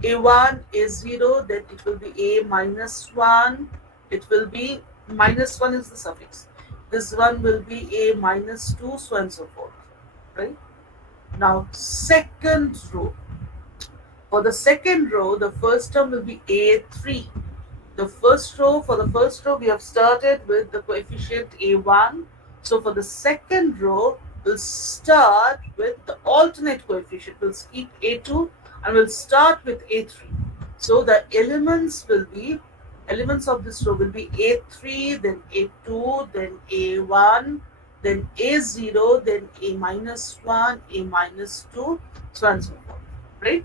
a0, then it will be a minus 1, it will be minus 1 is the suffix, this one will be a minus 2, so on and so forth, right? Now second row, for the second row the first term will be a3. The first row, for the first row we have started with the coefficient a1. So for the second row, we'll start with the alternate coefficient. We'll skip a2 and we'll start with a3. So the elements will be, elements of this row will be a3, then a2, then a1, then a0, then a minus 1, a minus 2, so on and so forth, right?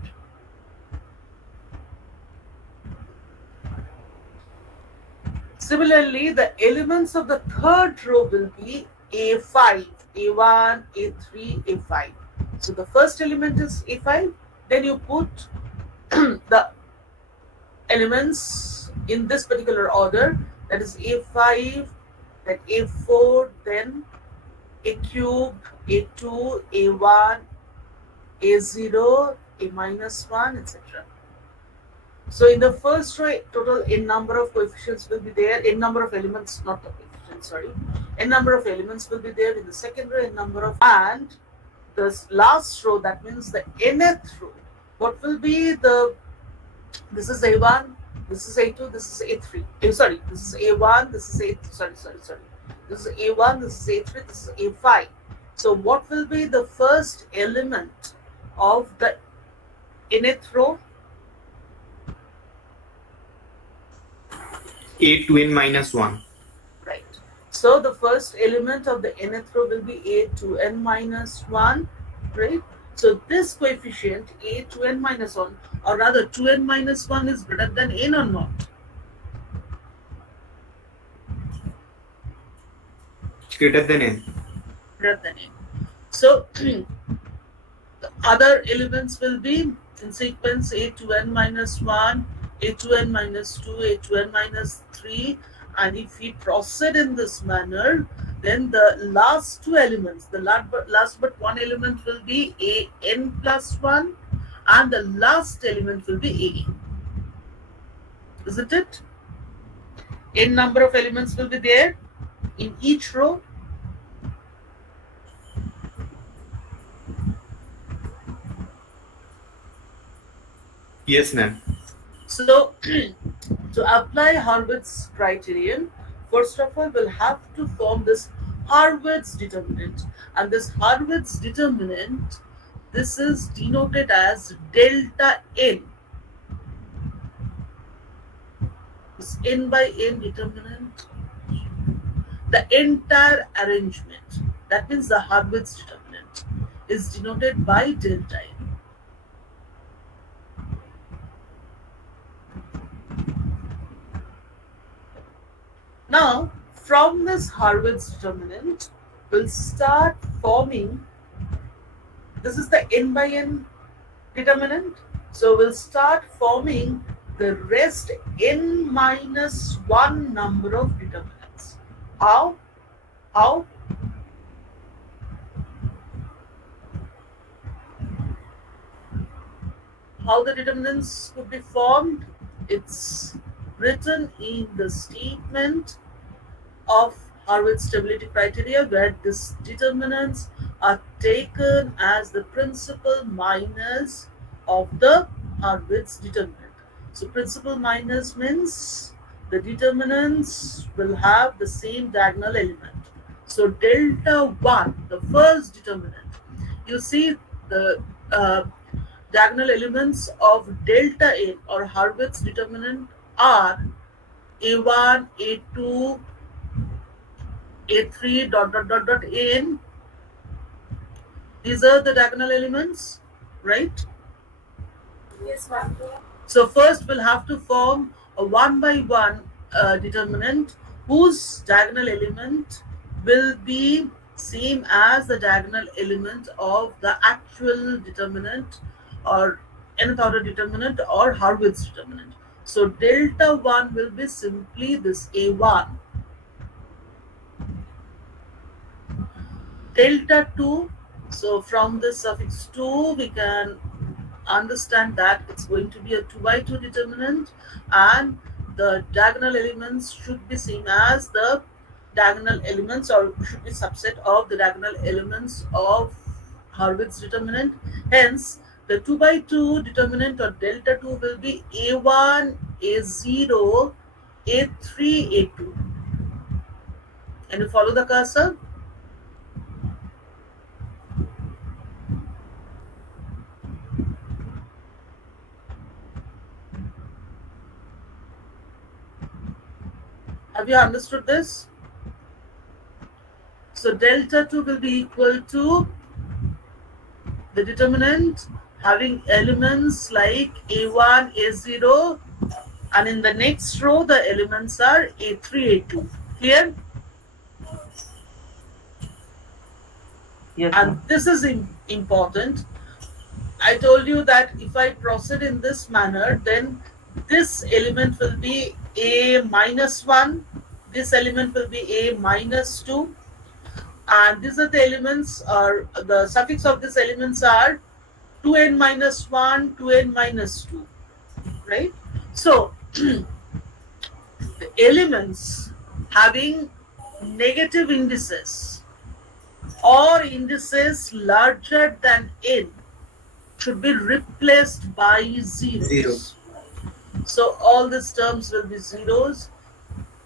Similarly, the elements of the third row will be a5, a1, a3, a5. So the first element is a5, then you put the elements in this particular order, that is a5, then a4, then a cube, a2, a1, a0, a minus 1, etc. So in the first row, total n number of coefficients will be there, n number of elements, not the coefficients, sorry. N number of elements will be there. In the second row, n number of, and the last row, that means the nth row, what will be the, this is a1, this is a2, this is a3. Sorry, this is a1, this is a, sorry. This is a1, this is a3, this is a5. So what will be the first element of the nth row? a2n minus 1. Right. So the first element of the nth row will be a2n minus 1, right? So this coefficient a2n minus 1, or rather 2n minus 1 is greater than n or not? Greater than n. Greater than n. So the other elements will be in sequence a2n minus 1, a2n minus 2, a2n minus 3, and if we proceed in this manner, then the last two elements, the last but one element will be an plus 1, and the last element will be a. Isn't it? N number of elements will be there in each row. Yes, ma'am. So, to apply Harvard's criterion, first of all, we'll have to form this Harvard's determinant. And this Harvard's determinant, this is denoted as delta n. This n by n determinant, the entire arrangement, that means the Harvard's determinant, is denoted by delta n. Now, from this Harvard's determinant, we'll start forming, this is the n by n determinant. So we'll start forming the rest n minus 1 number of determinants. How? How? how the determinants could be formed? It's written in the statement of Harvard stability criteria, where these determinants are taken as the principal minus of the Harvard's determinant. So principal minus means the determinants will have the same diagonal element. So delta 1, the first determinant, you see the diagonal elements of delta n or Harvard's determinant are a1, a2, a3 dot n. These are the diagonal elements, right? Yes, ma'am. So first we'll have to form a one by one determinant whose diagonal element will be same as the diagonal element of the actual determinant or nth order determinant or Harvard's determinant. So delta 1 will be simply this a1. Delta 2, so from this suffix 2 we can understand that it's going to be a 2 by 2 determinant, and the diagonal elements should be same as the diagonal elements or should be subset of the diagonal elements of Harvard's determinant. Hence the 2 by 2 determinant or delta 2 will be a1, a0, a3, a2. Can you follow the cursor? Have you understood this? So delta 2 will be equal to the determinant having elements like a1, a0, and in the next row the elements are a3, a2. Clear? Yes, And this is important. I told you that if I proceed in this manner, then this element will be a minus 1, this element will be a minus 2, and these are the elements, or the suffix of these elements are 2n minus 1, 2n minus 2, right? So the elements having negative indices or indices larger than n should be replaced by zeros. Zero. So all these terms will be zeros.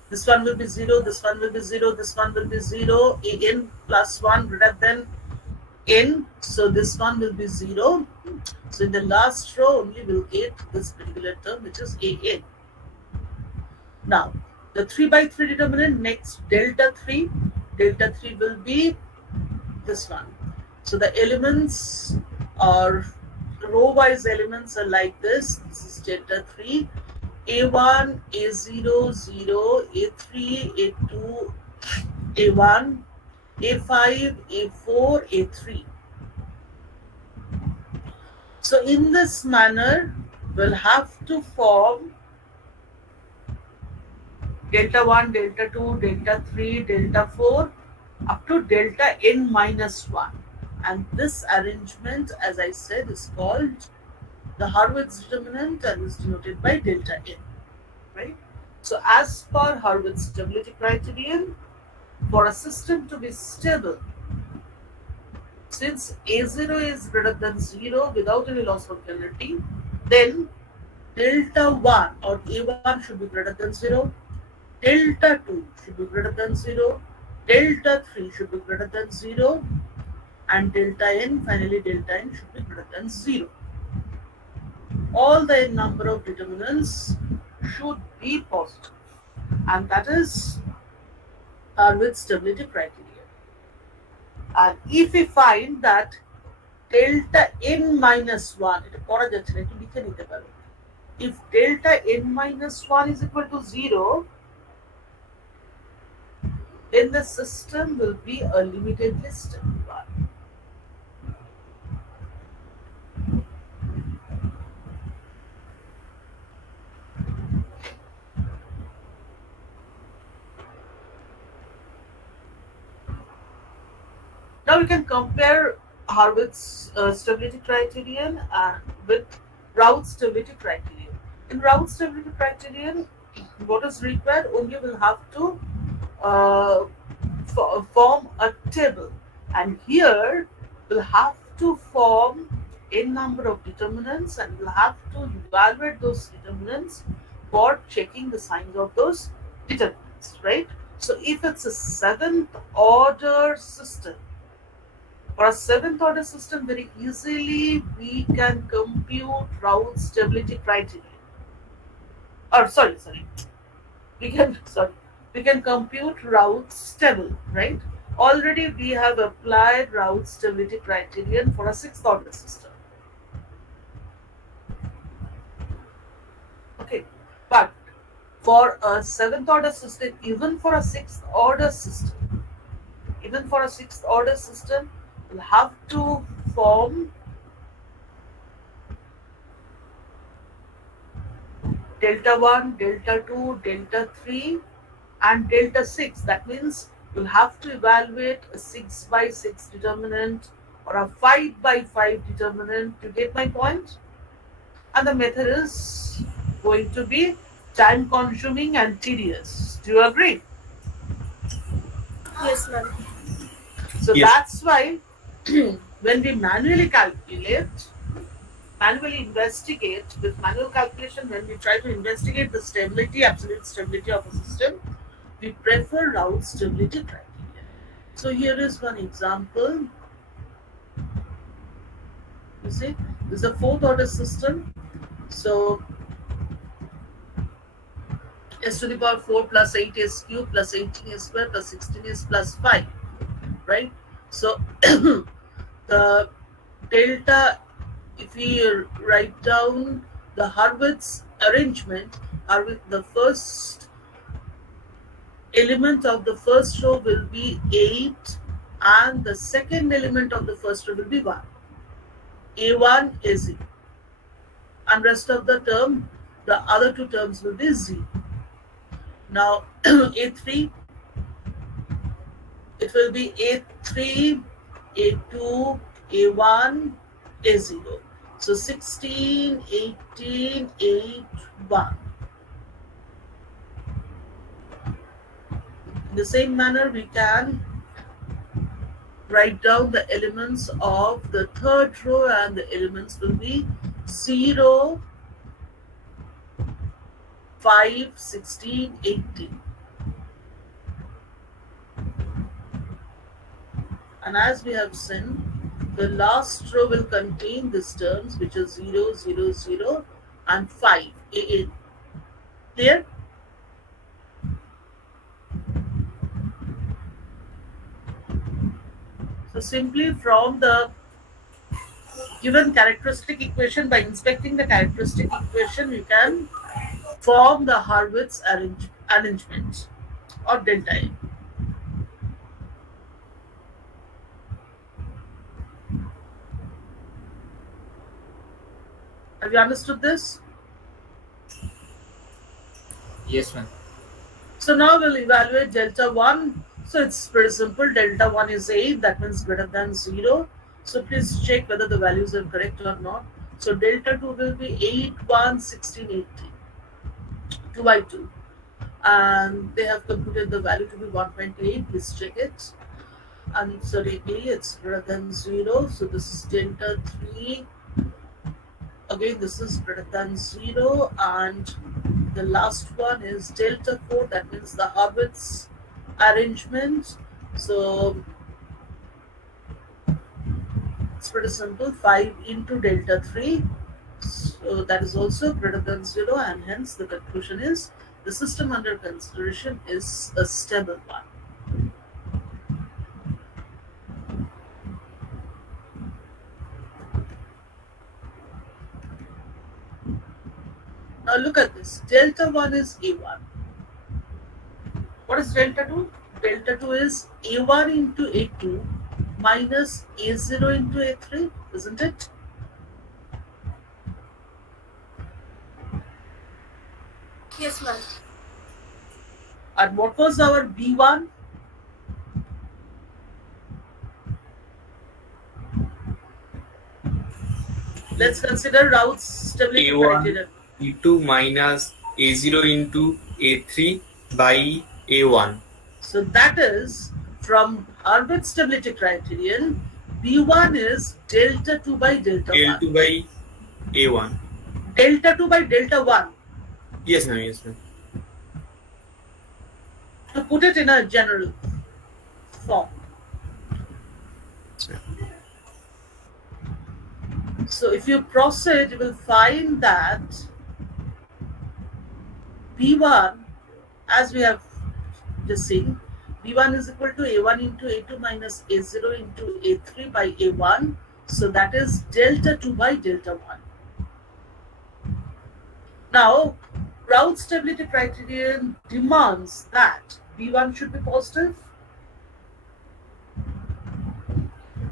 This one will be 0, this one will be 0, this one will be 0, an plus 1 greater than n, so this one will be 0. So in the last row only we'll get this particular term, which is an. Now the 3 by 3 determinant, next delta 3 will be this one. So the elements or row wise elements are like this. This is delta 3, a1, a0, 0, a3, a2, a1, a5, a4, a3. So in this manner we'll have to form delta 1, delta 2, delta 3, delta 4 up to delta n minus 1. And this arrangement, as I said, is called the Harvard's determinant and is denoted by delta n, right? So as per Harvard's stability criterion, for a system to be stable, since a0 is greater than 0 without any loss of locality, then delta 1 or a1 should be greater than 0, delta 2 should be greater than 0, delta 3 should be greater than 0, and delta n, finally delta n should be greater than 0. All the n number of determinants should be positive, and that is Harvard's stability criteria. And if we find that delta n minus 1, if delta n minus 1 is equal to 0, then the system will be a limitedly stable one. Now we can compare Harvard's stability criterion with route stability criterion. In route stability criterion, what is required? Only will have to uh, form a table, and here we'll have to form a number of determinants, and we'll have to evaluate those determinants for checking the signs of those determinants, right? So if it's a seventh order system, for a seventh order system, very easily we can compute route stability criterion. Or sorry, we can compute route stable, right? Already we have applied route stability criterion for a sixth order system. Okay, but for a seventh order system, even for a sixth order system, we'll have to form delta 1, delta 2, delta 3, and delta 6. That means you'll have to evaluate a 6 by 6 determinant or a 5 by 5 determinant. You get my point? And the method is going to be time consuming and tedious. Do you agree? Yes, ma'am. So Yes. that's why when we manually investigate with manual calculation, when we try to investigate the stability, absolute stability of a system, we prefer route stability criteria. So here is one example. You see, this is a fourth order system. So s to the power 4 plus 8 is cube plus 18 is square plus 16 is plus 5, right? So the delta, if we write down the Hurwitz arrangement, the first element of the first row will be 8 and the second element of the first row will be 1. A1 is 0. And rest of the term, the other two terms will be 0. Now A3, it will be A3, A2, A1, A0. So 16, 18, 8, 1. In the same manner, we can write down the elements of the third row, and the elements will be 0, 5, 16, 18. And as we have seen, the last row will contain these terms, which is 0, 0, 0 and 5. Clear? So simply from the given characteristic equation, by inspecting the characteristic equation, we can form the Hurwitz arrangement or delta A. Have you understood this? Yes, ma'am. So now we'll evaluate delta 1. So it's pretty simple. Delta 1 is 8, that means greater than 0. So please check whether the values are correct or not. So delta 2 will be 8, 1, 16, 18. 2 by 2. And they have computed the value to be 1.8. Please check it. And sorry, it's greater than 0. So this is delta 3. Again, this is greater than 0. And the last one is delta 4. That means the Hurwitz arrangement. So it's pretty simple. 5 into delta 3. So that is also greater than 0, and hence the conclusion is the system under consideration is a stable one. Now look at this. Delta 1 is A1. What is delta 2? Delta 2 is A1 into A2 minus A0 into A3, isn't it? Yes, ma'am. And what was our B1? Let's consider Raoult's stability A1 criterion. E2 minus A0 into A3 by A1. So that is from Harvard stability criterion, B1 is delta 2 by delta 1. L2 by A1. Delta 2 by delta 1. Yes, ma'am. Yes, ma'am. To put it in a general form. Yes, ma'am. So if you proceed, you will find that B1, as we have just seen, B1 is equal to A1 into A2 minus A0 into A3 by A1. So that is delta 2 by delta 1. Now, Raoult stability criterion demands that B1 should be positive,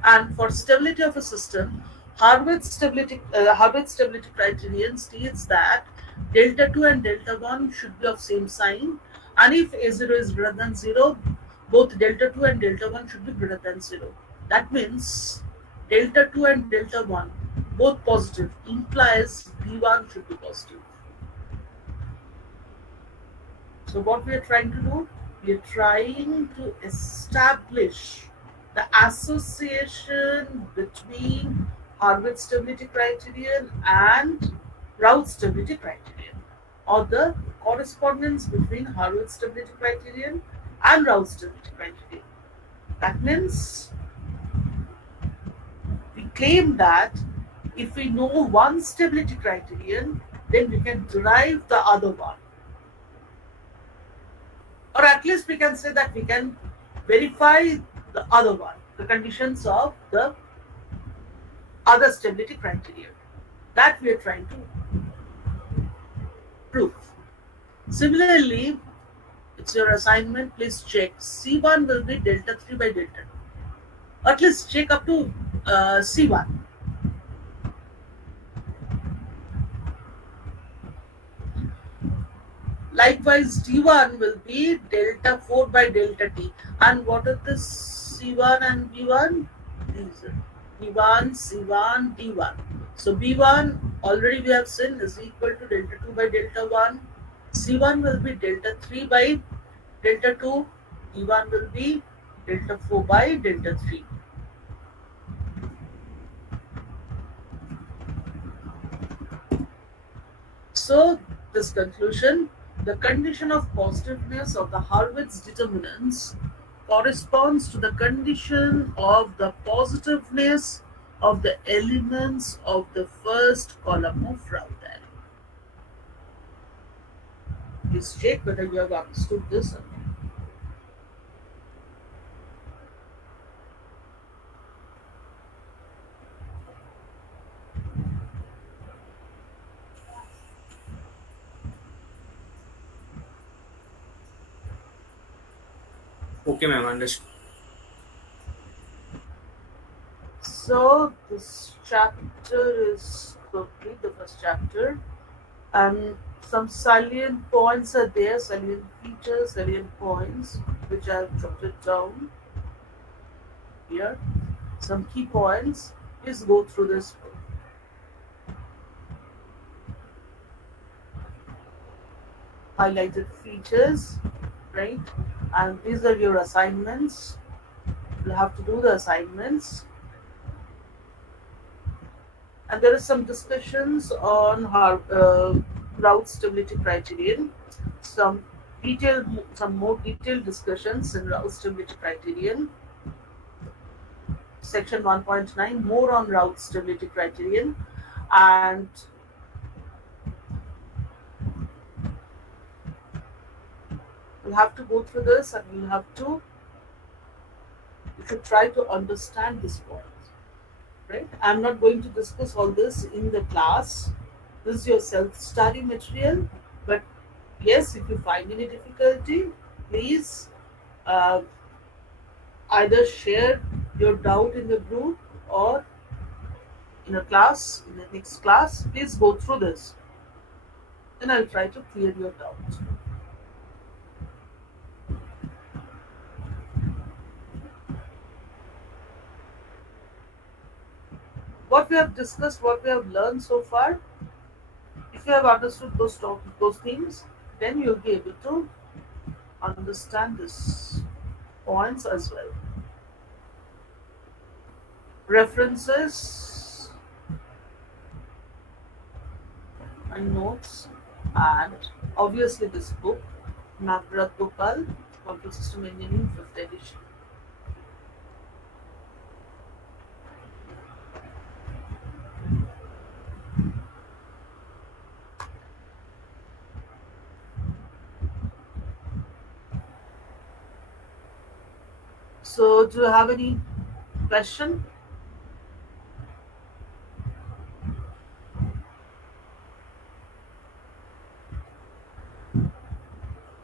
and for stability of a system, Harvard stability criterion states that delta 2 and delta 1 should be of same sign, and if A0 is greater than 0, both delta 2 and delta 1 should be greater than 0. That means delta 2 and delta 1 both positive implies B1 should be positive. So what we are trying to do? We are trying to establish the association between Harvard stability criterion and Raoult stability criterion, or the correspondence between Harvard stability criterion and Raoult stability criterion. That means we claim that if we know one stability criterion, then we can derive the other one. Or at least we can say that we can verify the other one, the conditions of the other stability criteria. That we are trying to prove. Similarly, it's your assignment, please check. C1 will be delta 3 by delta 2. Or at least check up to C1. Likewise, D1 will be delta 4 by delta T. And what are the C1 and B1? These are B1, C1, D1. So B1 already we have seen is equal to delta 2 by delta 1. C1 will be delta 3 by delta 2. D1 will be delta 4 by delta 3. So this conclusion, the condition of positiveness of the Harvard's determinants corresponds to the condition of the positiveness of the elements of the first column of Raoult array. Please check whether you have understood this or not. Okay, ma'am. Understood. So this chapter is complete, the first chapter, and some salient points are there, salient features, salient points, which I have jotted down here. Some key points. Please go through this. Highlighted features, right? And these are your assignments. You have to do the assignments. And there are some discussions on Raoult stability criterion, some more detailed discussions in Raoult stability criterion. Section 1.9, more on Raoult stability criterion, and we'll have to go through this, and you should try to understand this point. Right? I'm not going to discuss all this in the class. This is your self-study material. But yes, if you find any difficulty, please either share your doubt in the group or in a class, in the next class. Please go through this, and I'll try to clear your doubt. What what we have discussed, what we have learned so far, if you have understood those themes, then you'll be able to understand this points as well. References and notes, and obviously this book, Navrat Gopal, Computer System Engineering, 5th edition. So, do you have any question?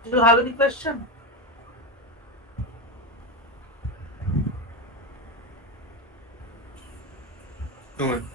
Do you have any question? No, ma'am.